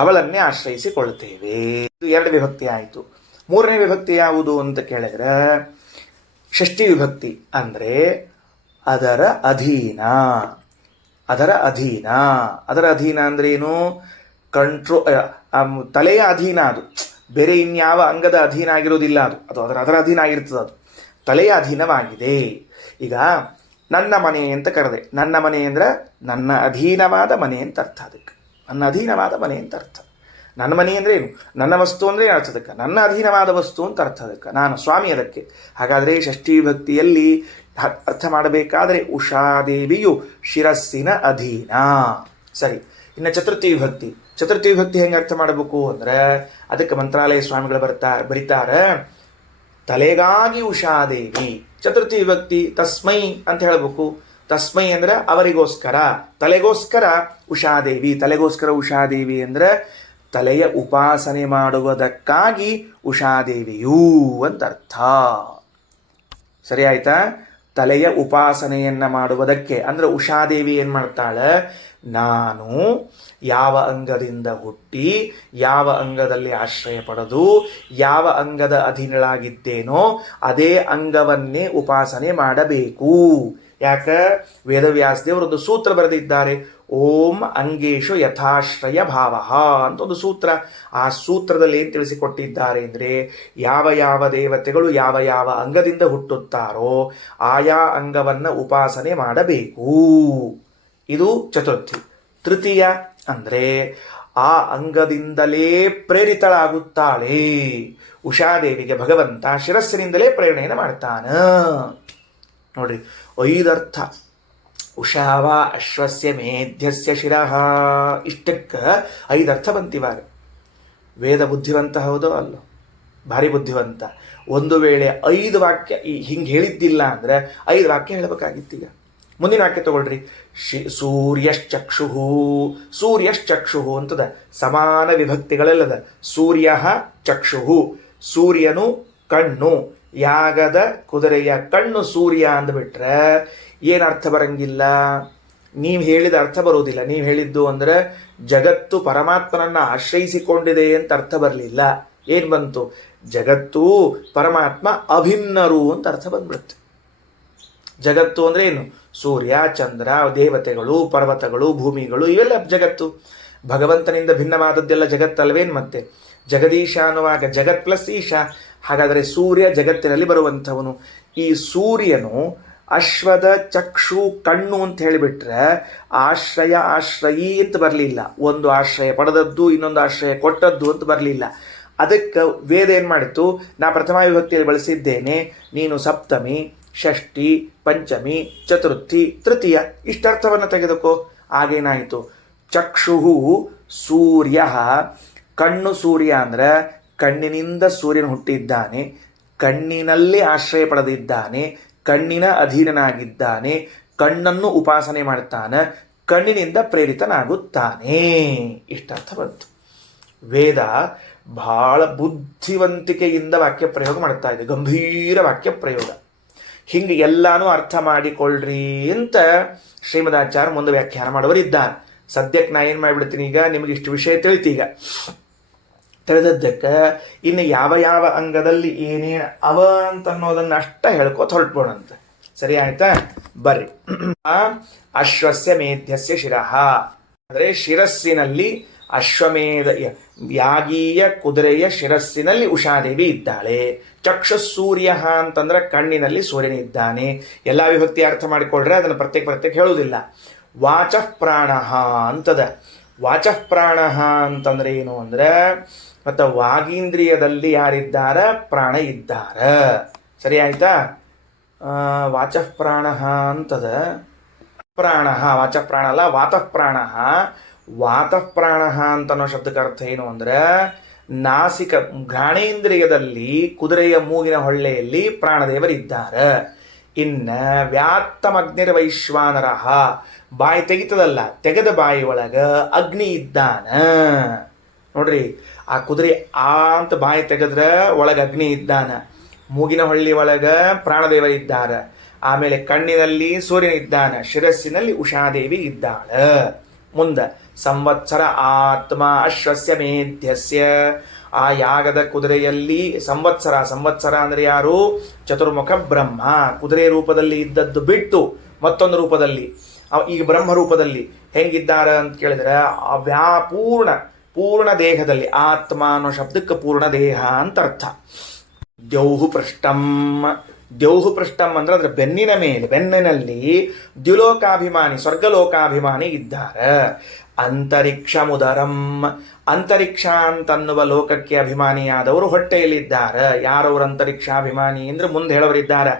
ಅವಳನ್ನೇ ಆಶ್ರಯಿಸಿಕೊಳ್ತೇವೆ. ಇದು 2 ವಿಭಕ್ತಿ ಆಯಿತು. 3ನೇ ವಿಭಕ್ತಿ ಯಾವುದು ಅಂತ ಕೇಳಿದ್ರೆ, ಷಷ್ಠಿ ವಿಭಕ್ತಿ. ಅಂದ್ರೆ ಅದರ ಅಧೀನ ಅಂದ್ರೆ ಏನು? ತಲೆಯ ಅಧೀನ. ಅದು ಬೇರೆ ಇನ್ಯಾವ ಅಂಗದ ಅಧೀನ ಆಗಿರೋದಿಲ್ಲ. ಅದು ಅದರ ಅಧೀನ ಆಗಿರ್ತದೆ. ಅದು ತಲೆಯ ಅಧೀನವಾಗಿದೆ. ಈಗ ನನ್ನ ಮನೆ ಅಂತ ಕರೆದೆ. ನನ್ನ ಮನೆ ಅಂದ್ರೆ ನನ್ನ ಅಧೀನವಾದ ಮನೆ ಅಂತ ಅರ್ಥ. ಅದಕ್ಕೆ ನನ್ನ ಅಧೀನವಾದ ಮನೆ ಅಂತ ಅರ್ಥ. ನನ್ನ ಮನೆ ಅಂದರೆ ಏನು, ನನ್ನ ವಸ್ತು ಅಂದರೆ ಅರ್ಥ ಅದಕ್ಕೆ, ನನ್ನ ಅಧೀನವಾದ ವಸ್ತು ಅಂತ ಅರ್ಥ ಅದಕ್ಕೆ, ನಾನು ಸ್ವಾಮಿ ಅದಕ್ಕೆ. ಹಾಗಾದರೆ ಷಷ್ಠಿ ಭಕ್ತಿಯಲ್ಲಿ ಅರ್ಥ ಮಾಡಬೇಕಾದ್ರೆ ಉಷಾದೇವಿಯು ಶಿರಸ್ಸಿನ ಅಧೀನ. ಸರಿ, ಇನ್ನು ಚತುರ್ಥಿ ವಿಭಕ್ತಿ. ಚತುರ್ಥಿ ವಿಭಕ್ತಿ ಹೆಂಗೆ ಅರ್ಥ ಮಾಡಬೇಕು ಅಂದ್ರೆ ಅದಕ್ಕೆ ಮಂತ್ರಾಲಯ ಸ್ವಾಮಿಗಳು ಬರೀತಾರೆ, ತಲೆಗಾಗಿ ಉಷಾದೇವಿ. ಚತುರ್ಥಿ ವಿಭಕ್ತಿ ತಸ್ಮೈ ಅಂತ ಹೇಳಬೇಕು. ತಸ್ಮೈ ಅಂದ್ರೆ ಅವರಿಗೋಸ್ಕರ, ತಲೆಗೋಸ್ಕರ ಉಷಾದೇವಿ. ತಲೆಗೋಸ್ಕರ ಉಷಾದೇವಿ ಅಂದ್ರೆ ತಲೆಯ ಉಪಾಸನೆ ಮಾಡುವುದಕ್ಕಾಗಿ ಉಷಾದೇವಿಯೂ ಅಂತ ಅರ್ಥ. ಸರಿ ಆಯ್ತಾ? ತಲೆಯ ಉಪಾಸನೆಯನ್ನ ಮಾಡುವುದಕ್ಕೆ ಅಂದ್ರೆ ಉಷಾದೇವಿ ಏನ್ ಮಾಡ್ತಾಳೆ, ನಾನು ಯಾವ ಅಂಗದಿಂದ ಹುಟ್ಟಿ ಯಾವ ಅಂಗದಲ್ಲಿ ಆಶ್ರಯ ಪಡೆದು ಯಾವ ಅಂಗದ ಅಧೀನಳಾಗಿದ್ದೇನೋ ಅದೇ ಅಂಗವನ್ನೇ ಉಪಾಸನೆ ಮಾಡಬೇಕು. ಯಾಕ? ವೇದವ್ಯಾಸದೇವರೊಂದು ಸೂತ್ರ ಬರೆದಿದ್ದಾರೆ, ಓಂ ಅಂಗೇಶು ಯಥಾಶ್ರಯ ಭಾವ ಅಂತ ಒಂದು ಸೂತ್ರ. ಆ ಸೂತ್ರದಲ್ಲಿ ಏನು ತಿಳಿಸಿಕೊಟ್ಟಿದ್ದಾರೆ ಅಂದರೆ, ಯಾವ ಯಾವ ದೇವತೆಗಳು ಯಾವ ಯಾವ ಅಂಗದಿಂದ ಹುಟ್ಟುತ್ತಾರೋ ಆಯಾ ಅಂಗವನ್ನು ಉಪಾಸನೆ ಮಾಡಬೇಕು. ಇದು ಚತುರ್ಥಿ. ತೃತೀಯ ಅಂದರೆ ಆ ಅಂಗದಿಂದಲೇ ಪ್ರೇರಿತಳಾಗುತ್ತಾಳೆ. ಉಷಾದೇವಿಗೆ ಭಗವಂತ ಶಿರಸ್ಸಿನಿಂದಲೇ ಪ್ರೇರಣೆಯನ್ನು ಮಾಡ್ತಾನ. ನೋಡ್ರಿ, 5 ಅರ್ಥ. ಉಷಾವ ಅಶ್ವಸ್ಯ ಮೇಧ್ಯಸ್ಯ ಶಿರಃ, ಇಷ್ಟಕ್ಕೆ 5 ಅರ್ಥ ಬಂತಿವಾಗ. ವೇದ ಬುದ್ಧಿವಂತ ಹೌದೋ ಅಲ್ಲೋ? ಭಾರಿ ಬುದ್ಧಿವಂತ. ಒಂದು ವೇಳೆ 5 ವಾಕ್ಯ ಹಿಂಗೆ ಹೇಳಿದ್ದಿಲ್ಲ ಅಂದ್ರೆ 5 ವಾಕ್ಯ ಹೇಳಬೇಕಾಗಿತ್ತೀಗ. ಮುಂದಿನ ವಾಕ್ಯ ತಗೊಳ್ರಿ. ಸೂರ್ಯಶ್ಚಕ್ಷು, ಸೂರ್ಯಶ್ಚಕ್ಷು ಅಂತದ ಸಮಾನ ವಿಭಕ್ತಿಗಳೆಲ್ಲದ. ಸೂರ್ಯ ಚಕ್ಷು, ಸೂರ್ಯನು ಕಣ್ಣು. ಯಾಗದ ಕುದುರೆಯ ಕಣ್ಣು ಸೂರ್ಯ ಅಂದ್ಬಿಟ್ರೆ ಏನು ಅರ್ಥ ಬರಂಗಿಲ್ಲ, ನೀವು ಹೇಳಿದ ಅರ್ಥ ಬರೋದಿಲ್ಲ. ನೀವು ಹೇಳಿದ್ದು ಅಂದ್ರೆ ಜಗತ್ತು ಪರಮಾತ್ಮನನ್ನ ಆಶ್ರಯಿಸಿಕೊಂಡಿದೆ ಅಂತ ಅರ್ಥ ಬರಲಿಲ್ಲ. ಏನು ಬಂತು? ಜಗತ್ತು ಪರಮಾತ್ಮ ಅಭಿನ್ನರು ಅಂತ ಅರ್ಥ ಬಂದ್ಬಿಡುತ್ತೆ. ಜಗತ್ತು ಅಂದ್ರೆ ಏನು? ಸೂರ್ಯ, ಚಂದ್ರ, ದೇವತೆಗಳು, ಪರ್ವತಗಳು, ಭೂಮಿಗಳು, ಇವೆಲ್ಲ ಜಗತ್ತು. ಭಗವಂತನಿಂದ ಭಿನ್ನವಾದದ್ದೆಲ್ಲ ಜಗತ್ತಲ್ವೇನು? ಮತ್ತೆ ಜಗದೀಶ ಅನ್ನುವಾಗ ಜಗತ್ ಪ್ಲಸ್ ಈಶ. ಹಾಗಾದರೆ ಸೂರ್ಯ ಜಗತ್ತಿನಲ್ಲಿ ಬರುವಂಥವನು. ಈ ಸೂರ್ಯನು ಅಶ್ವದ ಚಕ್ಷು ಕಣ್ಣು ಅಂತ ಹೇಳಿಬಿಟ್ರೆ ಆಶ್ರಯ ಆಶ್ರಯಿ ಅಂತ ಬರಲಿಲ್ಲ. ಒಂದು ಆಶ್ರಯ ಪಡೆದದ್ದು ಇನ್ನೊಂದು ಆಶ್ರಯ ಕೊಟ್ಟದ್ದು ಅಂತ ಬರಲಿಲ್ಲ. ಅದಕ್ಕೆ ವೇದ ಏನು ಮಾಡಿತು? ನಾ ಪ್ರಥಮ ವಿಭಕ್ತಿಯಲ್ಲಿ ಬಳಸಿದ್ದೇನೆ, ನೀನು ಸಪ್ತಮಿ, ಷಷ್ಠಿ, ಪಂಚಮಿ, ಚತುರ್ಥಿ, ತೃತೀಯ ಇಷ್ಟರ್ಥವನ್ನು ತೆಗೆದುಕೋ. ಆಗೇನಾಯಿತು? ಚಕ್ಷು ಸೂರ್ಯ, ಕಣ್ಣು ಸೂರ್ಯ ಅಂದ್ರೆ ಕಣ್ಣಿನಿಂದ ಸೂರ್ಯನು ಹುಟ್ಟಿದ್ದಾನೆ, ಕಣ್ಣಿನಲ್ಲಿ ಆಶ್ರಯ ಪಡೆದಿದ್ದಾನೆ, ಕಣ್ಣಿನ ಅಧೀನನಾಗಿದ್ದಾನೆ, ಕಣ್ಣನ್ನು ಉಪಾಸನೆ ಮಾಡ್ತಾನೆ, ಕಣ್ಣಿನಿಂದ ಪ್ರೇರಿತನಾಗುತ್ತಾನೆ. ಇಷ್ಟರ್ಥ ಬಂತು. ವೇದ ಬಹಳ ಬುದ್ಧಿವಂತಿಕೆಯಿಂದ ವಾಕ್ಯ ಪ್ರಯೋಗ ಮಾಡ್ತಾ ಇದೆ, ಗಂಭೀರ ವಾಕ್ಯ ಪ್ರಯೋಗ. ಹಿಂಗೆ ಎಲ್ಲಾನು ಅರ್ಥ ಮಾಡಿಕೊಳ್ಳ್ರಿ ಅಂತ ಶ್ರೀಮದಾಚಾರ್ಯ ಮುಂದೆ ವ್ಯಾಖ್ಯಾನ ಮಾಡುವರಿದ್ದಾರೆ. ಸದ್ಯಕ್ಕೆ ನಾ ಏನು ಮಾಡಿಬಿಡ್ತೀನಿ, ಈಗ ನಿಮಗೆ ಇಷ್ಟು ವಿಷಯ ತಿಳಿತೀಗ. ತಿಳಿದದ್ದಕ್ಕೆ ಇನ್ನು ಯಾವ ಯಾವ ಅಂಗದಲ್ಲಿ ಏನೇನು ಅವ ಅಂತ ಅನ್ನೋದನ್ನ ಅಷ್ಟ ಹೇಳ್ಕೋತ ಹೊರಟ್ಬೋಣಂತೆ. ಸರಿ ಆಯ್ತಾ? ಬರ್ರಿ. ಅಶ್ವಸ್ಯ ಮೇಧ್ಯಸ್ಯ ಶಿರಃ ಅಂದ್ರೆ ಶಿರಸ್ಸಿನಲ್ಲಿ ಅಶ್ವಮೇಧ ಯಾಗೀಯ ಕುದುರೆಯ ಶಿರಸ್ಸಿನಲ್ಲಿ ಉಷಾದೇವಿ ಇದ್ದಾಳೆ. ಚಕ್ಷುಸೂರ್ಯ ಅಂತಂದ್ರೆ ಕಣ್ಣಿನಲ್ಲಿ ಸೂರ್ಯನಿದ್ದಾನೆ. ಎಲ್ಲ ವಿಭಕ್ತಿ ಅರ್ಥ ಮಾಡಿಕೊಳ್ಳ್ರೆ ಅದನ್ನು ಪ್ರತ್ಯೇಕ ಹೇಳುವುದಿಲ್ಲ. ವಾಚಃ ಪ್ರಾಣ ಅಂತದ. ವಾಚಃ ಪ್ರಾಣ ಅಂತಂದ್ರೆ ಏನು ಅಂದ್ರೆ ಮತ್ತು ವಾಗೀಂದ್ರಿಯದಲ್ಲಿ ಯಾರಿದ್ದಾರ? ಪ್ರಾಣ ಇದ್ದಾರ. ಸರಿ ಆಯ್ತಾ? ವಾಚಃ ಪ್ರಾಣ ಅಂತದ. ಪ್ರಾಣ ವಾಚಃ ಪ್ರಾಣ ಅಲ್ಲ, ವಾತಃ ಪ್ರಾಣ. ವಾತಃ ಪ್ರಾಣ ಅಂತನ್ನೋ ಶಬ್ದಕ್ಕೆ ಅರ್ಥ ಏನು ಅಂದ್ರೆ ನಾಸಿಕ ಘ್ರಾಣೇಂದ್ರಿಯದಲ್ಲಿ ಕುದುರೆಯ ಮೂಗಿನ ಹೊಳ್ಳೆಯಲ್ಲಿ ಪ್ರಾಣದೇವರಿದ್ದಾರೆ. ಇನ್ನ ವ್ಯಾತ್ತಮಗ್ನಿರ್ವೈಶ್ವಾನರ, ಬಾಯಿ ತೆಗಿತದಲ್ಲ, ತೆಗೆದ ಬಾಯಿ ಒಳಗ ಅಗ್ನಿ ಇದ್ದಾನ. ನೋಡ್ರಿ, ಆ ಕುದುರೆ ಆ ಅಂತ ಬಾಯಿ ತೆಗೆದ್ರೆ ಒಳಗ ಅಗ್ನಿ ಇದ್ದಾನ, ಮೂಗಿನ ಹೊಳ್ಳಿ ಒಳಗ ಪ್ರಾಣದೇವರಿದ್ದಾರ, ಆಮೇಲೆ ಕಣ್ಣಿನಲ್ಲಿ ಸೂರ್ಯನಿದ್ದಾನ, ಶಿರಸ್ಸಿನಲ್ಲಿ ಉಷಾದೇವಿ ಇದ್ದಾಳ. ಮುಂದ ಸಂವತ್ಸರ ಆತ್ಮ ಅಶ್ವಸ್ಯ ಮೇಧ್ಯಸ್ಯ, ಆ ಯಾಗದ ಕುದುರೆಯಲ್ಲಿ ಸಂವತ್ಸರ. ಸಂವತ್ಸರ ಅಂದ್ರೆ ಯಾರು? ಚತುರ್ಮುಖ ಬ್ರಹ್ಮ. ಕುದುರೆ ರೂಪದಲ್ಲಿ ಇದ್ದದ್ದು ಬಿಟ್ಟು ಮತ್ತೊಂದು ರೂಪದಲ್ಲಿ, ಈಗ ಬ್ರಹ್ಮ ರೂಪದಲ್ಲಿ ಹೆಂಗಿದ್ದಾರ ಅಂತ ಕೇಳಿದ್ರೆ ಪೂರ್ಣ ದೇಹದಲ್ಲಿ. ಆತ್ಮ ಅನ್ನೋ ಶಬ್ದಕ್ಕೆ ಪೂರ್ಣ ದೇಹ ಅಂತ ಅರ್ಥ. ದ್ಯೌಹು ಪೃಷ್ಟಂ. ದ್ಯೌಹು ಪೃಷ್ಟಂ ಅಂದ್ರೆ ಅದ್ರ ಬೆನ್ನಿನ ಮೇಲೆ, ಬೆನ್ನಿನಲ್ಲಿ ದ್ಯುಲೋಕಾಭಿಮಾನಿ ಸ್ವರ್ಗಲೋಕಾಭಿಮಾನಿ ಇದ್ದಾರೆ. ಅಂತರಿಕ್ಷ ಮುದರಂ, ಅಂತರಿಕ್ಷ ಅಂತನ್ನುವ ಲೋಕಕ್ಕೆ ಅಭಿಮಾನಿಯಾದವರು ಹೊಟ್ಟೆಯಲ್ಲಿದ್ದಾರೆ. ಯಾರವರು ಅಂತರಿಕ್ಷಾಭಿಮಾನಿ ಅಂದ್ರೆ ಮುಂದೆ ಹೇಳೋರಿದ್ದಾರೆ.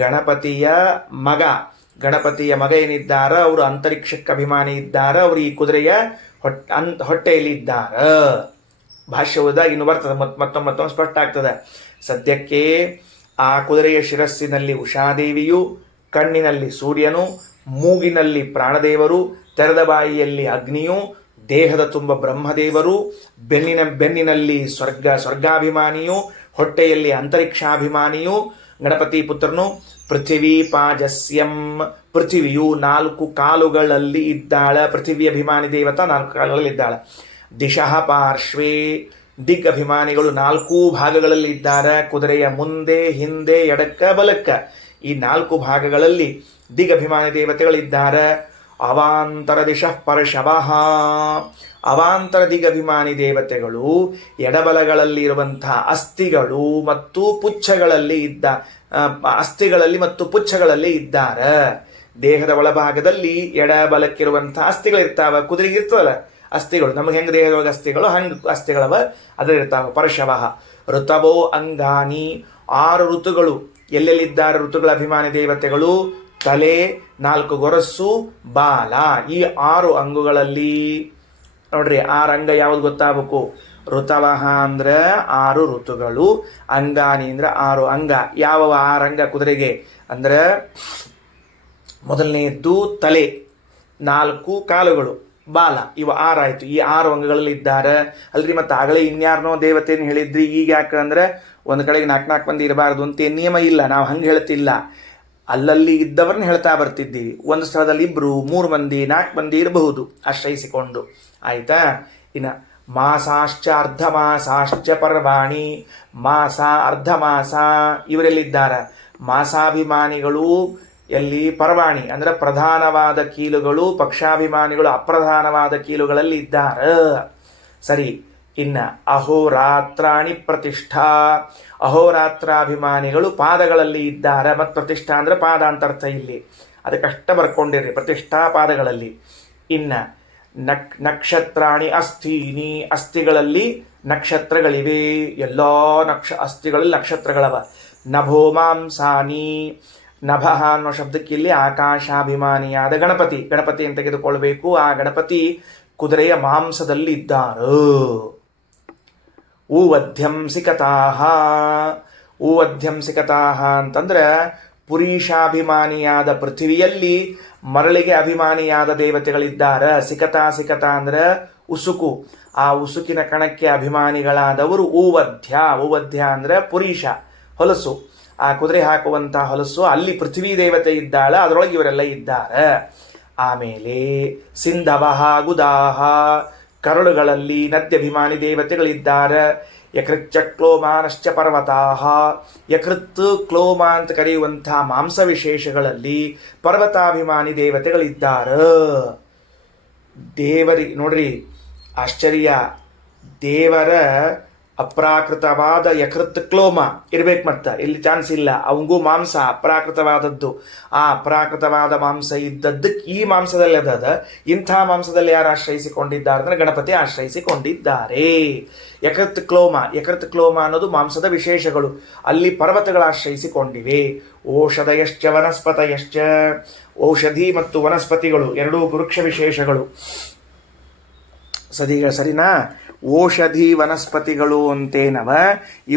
ಗಣಪತಿಯ ಮಗ ಏನಿದ್ದಾರೆ ಅವರು ಅಂತರಿಕ್ಷಕ್ಕೆ ಅಭಿಮಾನಿ ಇದ್ದಾರೆ. ಅವರು ಈ ಕುದುರೆಯ ಹೊಟ್ಟೆಯಲ್ಲಿ ಇದ್ದಾರೆ. ಭಾಷ್ಯ ಓದಿದಾಗ ಇನ್ನು ಬರ್ತದೆ, ಮತ್ತೊಮ್ಮೆ ಸ್ಪಷ್ಟ ಆಗ್ತದೆ. ಸದ್ಯಕ್ಕೆ ಆ ಕುದುರೆಯ ಶಿರಸ್ಸಿನಲ್ಲಿ ಉಷಾದೇವಿಯು, ಕಣ್ಣಿನಲ್ಲಿ ಸೂರ್ಯನು, ಮೂಗಿನಲ್ಲಿ ಪ್ರಾಣದೇವರು, ತೆರೆದ ಬಾಯಿಯಲ್ಲಿ ಅಗ್ನಿಯು, ದೇಹದ ತುಂಬ ಬ್ರಹ್ಮದೇವರು, ಬೆನ್ನಿನಲ್ಲಿ ಸ್ವರ್ಗಾಭಿಮಾನಿಯು, ಹೊಟ್ಟೆಯಲ್ಲಿ ಅಂತರಿಕ್ಷಾಭಿಮಾನಿಯು ಗಣಪತಿ ಪುತ್ರನು. ಪೃಥಿವೀ ಪಾಜಸ್ಯಂ, ಪೃಥಿವಿಯು 4 ಕಾಲುಗಳಲ್ಲಿ ಇದ್ದಾಳೆ. ಪೃಥಿವಿ ಅಭಿಮಾನಿ ದೇವತಾ 4 ಕಾಲುಗಳಲ್ಲಿ ಇದ್ದಾಳೆ. ದಿಶಃ ಪಾರ್ಶ್ವೇ, ದಿಗ್ ಅಭಿಮಾನಿಗಳು 4 ಭಾಗಗಳಲ್ಲಿ ಇದ್ದಾರೆ. ಕುದುರೆಯ ಮುಂದೆ, ಹಿಂದೆ, ಎಡಕ್ಕ, ಬಲಕ್ಕ ಈ 4 ಭಾಗಗಳಲ್ಲಿ ದಿಗ್ ಅಭಿಮಾನಿ ದೇವತೆಗಳಿದ್ದಾರೆ. ಅವಾಂತರ ದಿಶಃ ಪರಶವಃ, ಅವಾಂತರ ದಿಗಭಿಮಾನಿ ದೇವತೆಗಳು ಎಡಬಲಗಳಲ್ಲಿ ಇರುವಂತಹ ಅಸ್ಥಿಗಳು ಮತ್ತು ಪುಚ್ಛಗಳಲ್ಲಿ ಇದ್ದಾರೆ. ದೇಹದ ಒಳಭಾಗದಲ್ಲಿ ಎಡಬಲಕ್ಕಿರುವಂತಹ ಅಸ್ಥಿಗಳಿರ್ತಾವ. ಕುದುರೆಗೆ ಇರ್ತವಲ್ಲ ಅಸ್ಥಿಗಳು, ನಮಗೆ ಹೆಂಗೆ ದೇಹದೊಳಗೆ ಅಸ್ಥಿಗಳು ಹಂಗೆ ಅಸ್ಥಿಗಳವ ಅದರಿರ್ತಾವ. ಪರಶವಃ ಋತವೋ ಅಂಗಾನಿ, 6 ಋತುಗಳು ಎಲ್ಲೆಲ್ಲಿದ್ದಾರೆ ಋತುಗಳ ಅಭಿಮಾನಿ ದೇವತೆಗಳು? ತಲೆ, 4 ಗೊರಸ್ಸು, ಬಾಲ. ಈ 6 ಅಂಗಗಳಲ್ಲಿ ನೋಡ್ರಿ, 6 ಅಂಗ ಯಾವ್ದು ಗೊತ್ತಾಗಬೇಕು? ಋತವಃ ಅಂದ್ರೆ 6 ಋತುಗಳು, ಅಂಗಾನಿ ಅಂದ್ರೆ 6 ಅಂಗ. ಯಾವ 6 ಅಂಗ ಕುದುರೆಗೆ ಅಂದ್ರೆ ಮೊದಲನೆಯದ್ದು ತಲೆ, 4 ಕಾಲುಗಳು, ಬಾಲ. ಇವು 6 ಆಯ್ತು. ಈ 6 ಅಂಗಗಳಲ್ಲಿ ಇದ್ದಾರೆ ಅಲ್ರಿ. ಮತ್ತೆ ಆಗಲೇ ಇನ್ಯಾರನೋ ದೇವತೆಯನ್ನು ಹೇಳಿದ್ರಿ. ಈಗ ಯಾಕಂದ್ರೆ ಒಂದು ಕಡೆಗೆ 4 ಮಂದಿ ಇರಬಾರ್ದು ಅಂತ ನಿಯಮ ಇಲ್ಲ, ನಾವು ಹಂಗೆ ಹೇಳ್ತಿಲ್ಲ. ಅಲ್ಲಲ್ಲಿ ಇದ್ದವ್ರನ್ನ ಹೇಳ್ತಾ ಬರ್ತಿದ್ದೀವಿ. ಒಂದು ಸ್ಥಳದಲ್ಲಿ 2, 3 ಮಂದಿ, 4 ಮಂದಿ ಇರಬಹುದು ಆಶ್ರಯಿಸಿಕೊಂಡು. ಆಯ್ತಾ? ಇನ್ನು ಮಾಸಾಶ್ಚ ಅರ್ಧ ಮಾಸಾಶ್ಚ ಪರ್ವಾಣಿ, ಮಾಸ ಅರ್ಧ ಮಾಸ ಇವರೆಲ್ಲಿದ್ದಾರೆ? ಮಾಸಾಭಿಮಾನಿಗಳು ಎಲ್ಲಿ? ಪರ್ವಾಣಿ ಅಂದ್ರೆ ಪ್ರಧಾನವಾದ ಕೀಲುಗಳು, ಪಕ್ಷಾಭಿಮಾನಿಗಳು ಅಪ್ರಧಾನವಾದ ಕೀಲುಗಳಲ್ಲಿ ಇದ್ದಾರೆ. ಸರಿ. ಇನ್ನು ಅಹೋರಾತ್ರಾಣಿ ಪ್ರತಿಷ್ಠಾ, ಅಹೋರಾತ್ರಾಭಿಮಾನಿಗಳು ಪಾದಗಳಲ್ಲಿ ಇದ್ದಾರೆ. ಮತ್ತು ಪ್ರತಿಷ್ಠಾ ಅಂದ್ರೆ ಪಾದ ಅಂತ ಅರ್ಥ ಇಲ್ಲಿ, ಅದಕ್ಕಷ್ಟ ಬರ್ಕೊಂಡಿರ್ರಿ. ಪ್ರತಿಷ್ಠಾ ಪಾದಗಳಲ್ಲಿ. ಇನ್ನು ನಕ್ಷತ್ರಾಣಿ ಅಸ್ಥೀನಿ, ಅಸ್ಥಿಗಳಲ್ಲಿ ನಕ್ಷತ್ರಗಳಿವೆ. ಎಲ್ಲ ಅಸ್ಥಿಗಳಲ್ಲಿ ನಕ್ಷತ್ರಗಳವ. ನಭೋ ಮಾಂಸಾನಿ, ನಭಃ ಅನ್ನೋ ಶಬ್ದಕ್ಕೆ ಇಲ್ಲಿ ಆಕಾಶಾಭಿಮಾನಿಯಾದ ಗಣಪತಿ ಅಂತ ತೆಗೆದುಕೊಳ್ಬೇಕು. ಆ ಗಣಪತಿ ಕುದುರೆಯ ಮಾಂಸದಲ್ಲಿ ಇದ್ದಾರೆ. ಊವಧ್ಯಂಸಿಕತಾಹ ಅಂತಂದ್ರೆ ಪುರೀಷಾಭಿಮಾನಿಯಾದ ಪೃಥ್ವಿಯಲ್ಲಿ ಮರಳಿಗೆ ಅಭಿಮಾನಿಯಾದ ದೇವತೆಗಳಿದ್ದಾರೆ. ಸಿಕತ ಅಂದ್ರೆ ಉಸುಕು. ಆ ಉಸುಕಿನ ಕಣಕ್ಕೆ ಅಭಿಮಾನಿಗಳಾದವರು ಊವಧ್ಯ ಅಂದ್ರೆ ಪುರೀಷ, ಹೊಲಸು. ಆ ಕುದುರೆ ಹಾಕುವಂತಹ ಹೊಲಸು. ಅಲ್ಲಿ ಪೃಥ್ವಿ ದೇವತೆ ಇದ್ದಾಳೆ, ಅದರೊಳಗೆ ಇವರೆಲ್ಲ ಇದ್ದಾರೆ. ಆಮೇಲೆ ಸಿಂಧವಃ ಗುದಾಹ, ಕರಳುಗಳಲ್ಲಿ ನದ್ಯಭಿಮಾನಿ ದೇವತೆಗಳಿದ್ದಾರೆ. ಯಕೃಚ್ಚ ಕ್ಲೋಮಾನಶ್ಚ ಪರ್ವತಾಹ, ಯಕೃತ್ ಕ್ಲೋಮ ಅಂತ ಕರೆಯುವಂತಹ ಮಾಂಸ ವಿಶೇಷಗಳಲ್ಲಿ ಪರ್ವತಾಭಿಮಾನಿ ದೇವತೆಗಳಿದ್ದಾರೆ. ನೋಡ್ರಿ ಆಶ್ಚರ್ಯ, ದೇವರ ಅಪ್ರಾಕೃತವಾದ ಯಕೃತ್ ಕ್ಲೋಮ ಇರ್ಬೇಕು. ಮತ್ತ ಇಲ್ಲಿ ಚಾನ್ಸ್ ಇಲ್ಲ, ಅವಂಗೂ ಮಾಂಸ ಅಪ್ರಾಕೃತವಾದದ್ದು. ಆ ಅಪ್ರಾಕೃತವಾದ ಮಾಂಸ ಇದ್ದದ್ದಕ್ಕೆ ಈ ಮಾಂಸದಲ್ಲಿ ಅದ. ಇಂಥ ಮಾಂಸದಲ್ಲಿ ಯಾರು ಆಶ್ರಯಿಸಿಕೊಂಡಿದ್ದಾರೆ ಅಂದ್ರೆ ಗಣಪತಿ ಆಶ್ರಯಿಸಿಕೊಂಡಿದ್ದಾರೆ. ಯಕೃತ್ ಕ್ಲೋಮ ಅನ್ನೋದು ಮಾಂಸದ ವಿಶೇಷಗಳು. ಅಲ್ಲಿ ಪರ್ವತಗಳು ಆಶ್ರಯಿಸಿಕೊಂಡಿವೆ. ಓಷಧಯಶ್ಚ ವನಸ್ಪತಯಶ್ಚ, ಔಷಧಿ ಮತ್ತು ವನಸ್ಪತಿಗಳು ಎರಡೂ ವೃಕ್ಷ ವಿಶೇಷಗಳು. ಸರಿನಾ? ಓಷಧಿ ವನಸ್ಪತಿಗಳು ಅಂತೇನವ,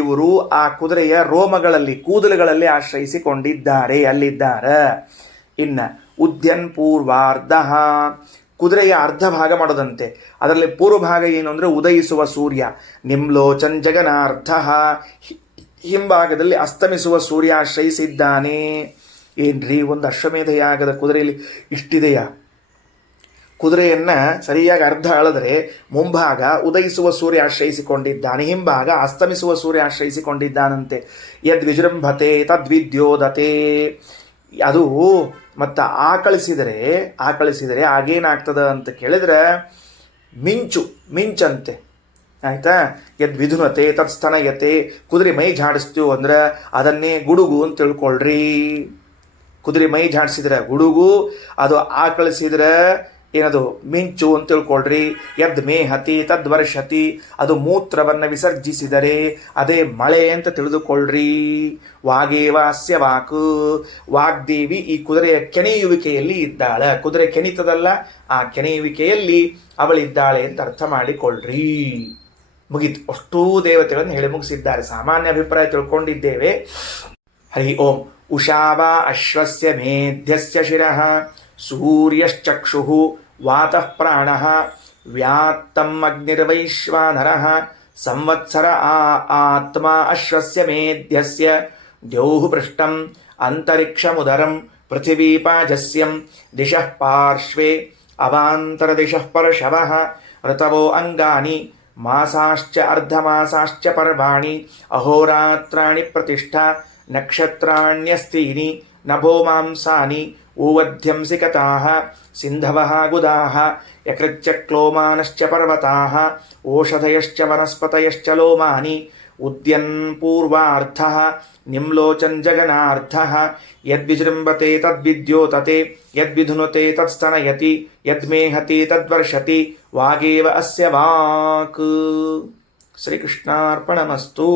ಇವರು ಆ ಕುದುರೆಯ ರೋಮಗಳಲ್ಲಿ, ಕೂದಲುಗಳಲ್ಲಿ ಆಶ್ರಯಿಸಿಕೊಂಡಿದ್ದಾರೆ, ಅಲ್ಲಿದ್ದಾರೆ. ಇನ್ನ ಉದ್ಯನ್ ಪೂರ್ವಾರ್ಧ, ಕುದುರೆಯ ಅರ್ಧ ಭಾಗ ಮಾಡೋದಂತೆ. ಅದರಲ್ಲಿ ಪೂರ್ವ ಭಾಗ ಏನು ಅಂದ್ರೆ ಉದಯಿಸುವ ಸೂರ್ಯ. ನಿಮ್ಲೋಚನ್ ಜಗನಾರ್ಥ, ಹಿಂಭಾಗದಲ್ಲಿ ಅಸ್ತಮಿಸುವ ಸೂರ್ಯ ಆಶ್ರಯಿಸಿದ್ದಾನೆ. ಏನ್ರಿ, ಒಂದು ಅಶ್ವಮೇಧ ಯಾಗದ ಕುದುರೆಯಲ್ಲಿ ಇಷ್ಟಿದೆಯಾ? ಕುದುರೆಯನ್ನ ಸರಿಯಾಗಿ ಅರ್ಧ ಅಳೆದರೆ ಮುಂಭಾಗ ಉದಯಿಸುವ ಸೂರ್ಯ ಆಶ್ರಯಿಸಿಕೊಂಡಿದ್ದಾನೆ, ಹಿಂಭಾಗ ಅಸ್ತಮಿಸುವ ಸೂರ್ಯ ಆಶ್ರಯಿಸಿಕೊಂಡಿದ್ದಾನಂತೆ. ಯದ್ ವಿಜೃಂಭತೆ ತದ್ವಿದ್ಯೋದತೆ. ಅದು ಮತ್ತು ಆಕಳಿಸಿದರೆ ಆಗೇನಾಗ್ತದ ಅಂತ ಕೇಳಿದ್ರೆ ಮಿಂಚಂತೆ. ಆಯ್ತಾ? ಯದ್ ವಿಧುನತೆ ತತ್ ಸ್ತನಯತೆ. ಕುದುರೆ ಮೈ ಝಾಡಿಸ್ತೀವಿ ಅಂದ್ರೆ ಅದನ್ನೇ ಗುಡುಗು ಅಂತ ತಿಳ್ಕೊಳ್ರಿ. ಕುದುರೆ ಮೈ ಝಾಡಿಸಿದ್ರೆ ಗುಡುಗು, ಅದು ಆಕಳಿಸಿದ್ರೆ ಏನದು ಮಿಂಚು ಅಂತ ತಿಳ್ಕೊಳ್ರಿ. ಯದ್ ಮೇಹತಿ ತದ್ವರ್ಷತಿ, ಅದು ಮೂತ್ರವನ್ನು ವಿಸರ್ಜಿಸಿದರೆ ಅದೇ ಮಳೆ ಅಂತ ತಿಳಿದುಕೊಳ್ಳ್ರಿ. ವಾಗೇವ ಅಸ್ಯ ವಾಕ್, ವಾಗ್ದೇವಿ ಈ ಕುದುರೆಯ ಕೆನೆಯುವಿಕೆಯಲ್ಲಿ ಇದ್ದಾಳೆ. ಕುದುರೆ ಕೆಣಿತದಲ್ಲ, ಆ ಕೆನೆಯುವಿಕೆಯಲ್ಲಿ ಅವಳಿದ್ದಾಳೆ ಅಂತ ಅರ್ಥ ಮಾಡಿಕೊಳ್ಳ್ರಿ. ಮುಗಿತು. ಅಷ್ಟೂ ದೇವತೆಗಳನ್ನು ಹೇಳಿ ಮುಗಿಸಿದ್ದಾರೆ. ಸಾಮಾನ್ಯ ಅಭಿಪ್ರಾಯ ತಿಳ್ಕೊಂಡಿದ್ದೇವೆ. ಹರಿ ಓಂ. ಉಷಾವಾ ಅಶ್ವಸ್ಯ ಮೇಧ್ಯಸ್ಯ ಶಿರಃ, ಸೂರ್ಯಶ್ಚಕ್ಷುಃ ವಾತಃ ಪ್ರಾಣಃ, ವ್ಯಾತ್ತಂ ಅಗ್ನಿರ್ವೈಶ್ವಾನರಃ, ಸಂವತ್ಸರ ಆತ್ಮ ಅಶ್ವಸ್ಯ ಮೇಧ್ಯಸ್ಯ, ದ್ಯೌಃ ಪೃಷ್ಟಂ ಅಂತರಿಕ್ಷಮುದರಂ ಪೃಥಿವೀಪಾಜಸ್ಯಂ, ದಿಶಃ ಪಾರ್ಶ್ವೇ ಅವಾಂತರದಿಶಃ ಪರ್ಷವಃ, ಋತವೋ ಅಂಗಾನಿ ಮಾಸಾಶ್ಚ ಅರ್ಧಮಾಸಾಶ್ಚ ಪರ್ವಾಣಿ, ಅಹೋರಾತ್ರಾಣಿ ಪ್ರತಿಷ್ಠಾ ನಕ್ಷತ್ರಾಣ್ಯಸ್ತೀನಿ, ನಭೋ ಮಾಂಸಾನಿ ಊವಧ್ಯಂಸಿ ಕತಾಃ, ಸಿಂಧವಃ ಗುದಾಃ, ಯಕೃಚ್ಛ ಕ್ಲೋಮಾನಶ್ಚ ಪರ್ವತಾಃ, ಓಷಧಯಶ್ಚ ವನಸ್ಪತಯಶ್ಚ ಲೋಮಾನಿ, ಉದ್ಯನ್ ಪೂರ್ವಾರ್ಥಃ ನಿಮ್ಲೋಚನ್ ಜಗನಾರ್ಥಃ, ಯದ್ವಿಜೃಂಭತೆ ತದ್ವಿದ್ಯೋತತೆ, ಯದ್ವಿಧುನುತೆ ತತ್ಸ್ತನಯತಿ, ಯದ್ಮೇಹತಿ ತದ್ವರ್ಷತಿ, ವಾಗೇವ ಅಸ್ಯ ವಾಕ್. ಶ್ರೀಕೃಷ್ಣಾರ್ಪಣಮಸ್ತು.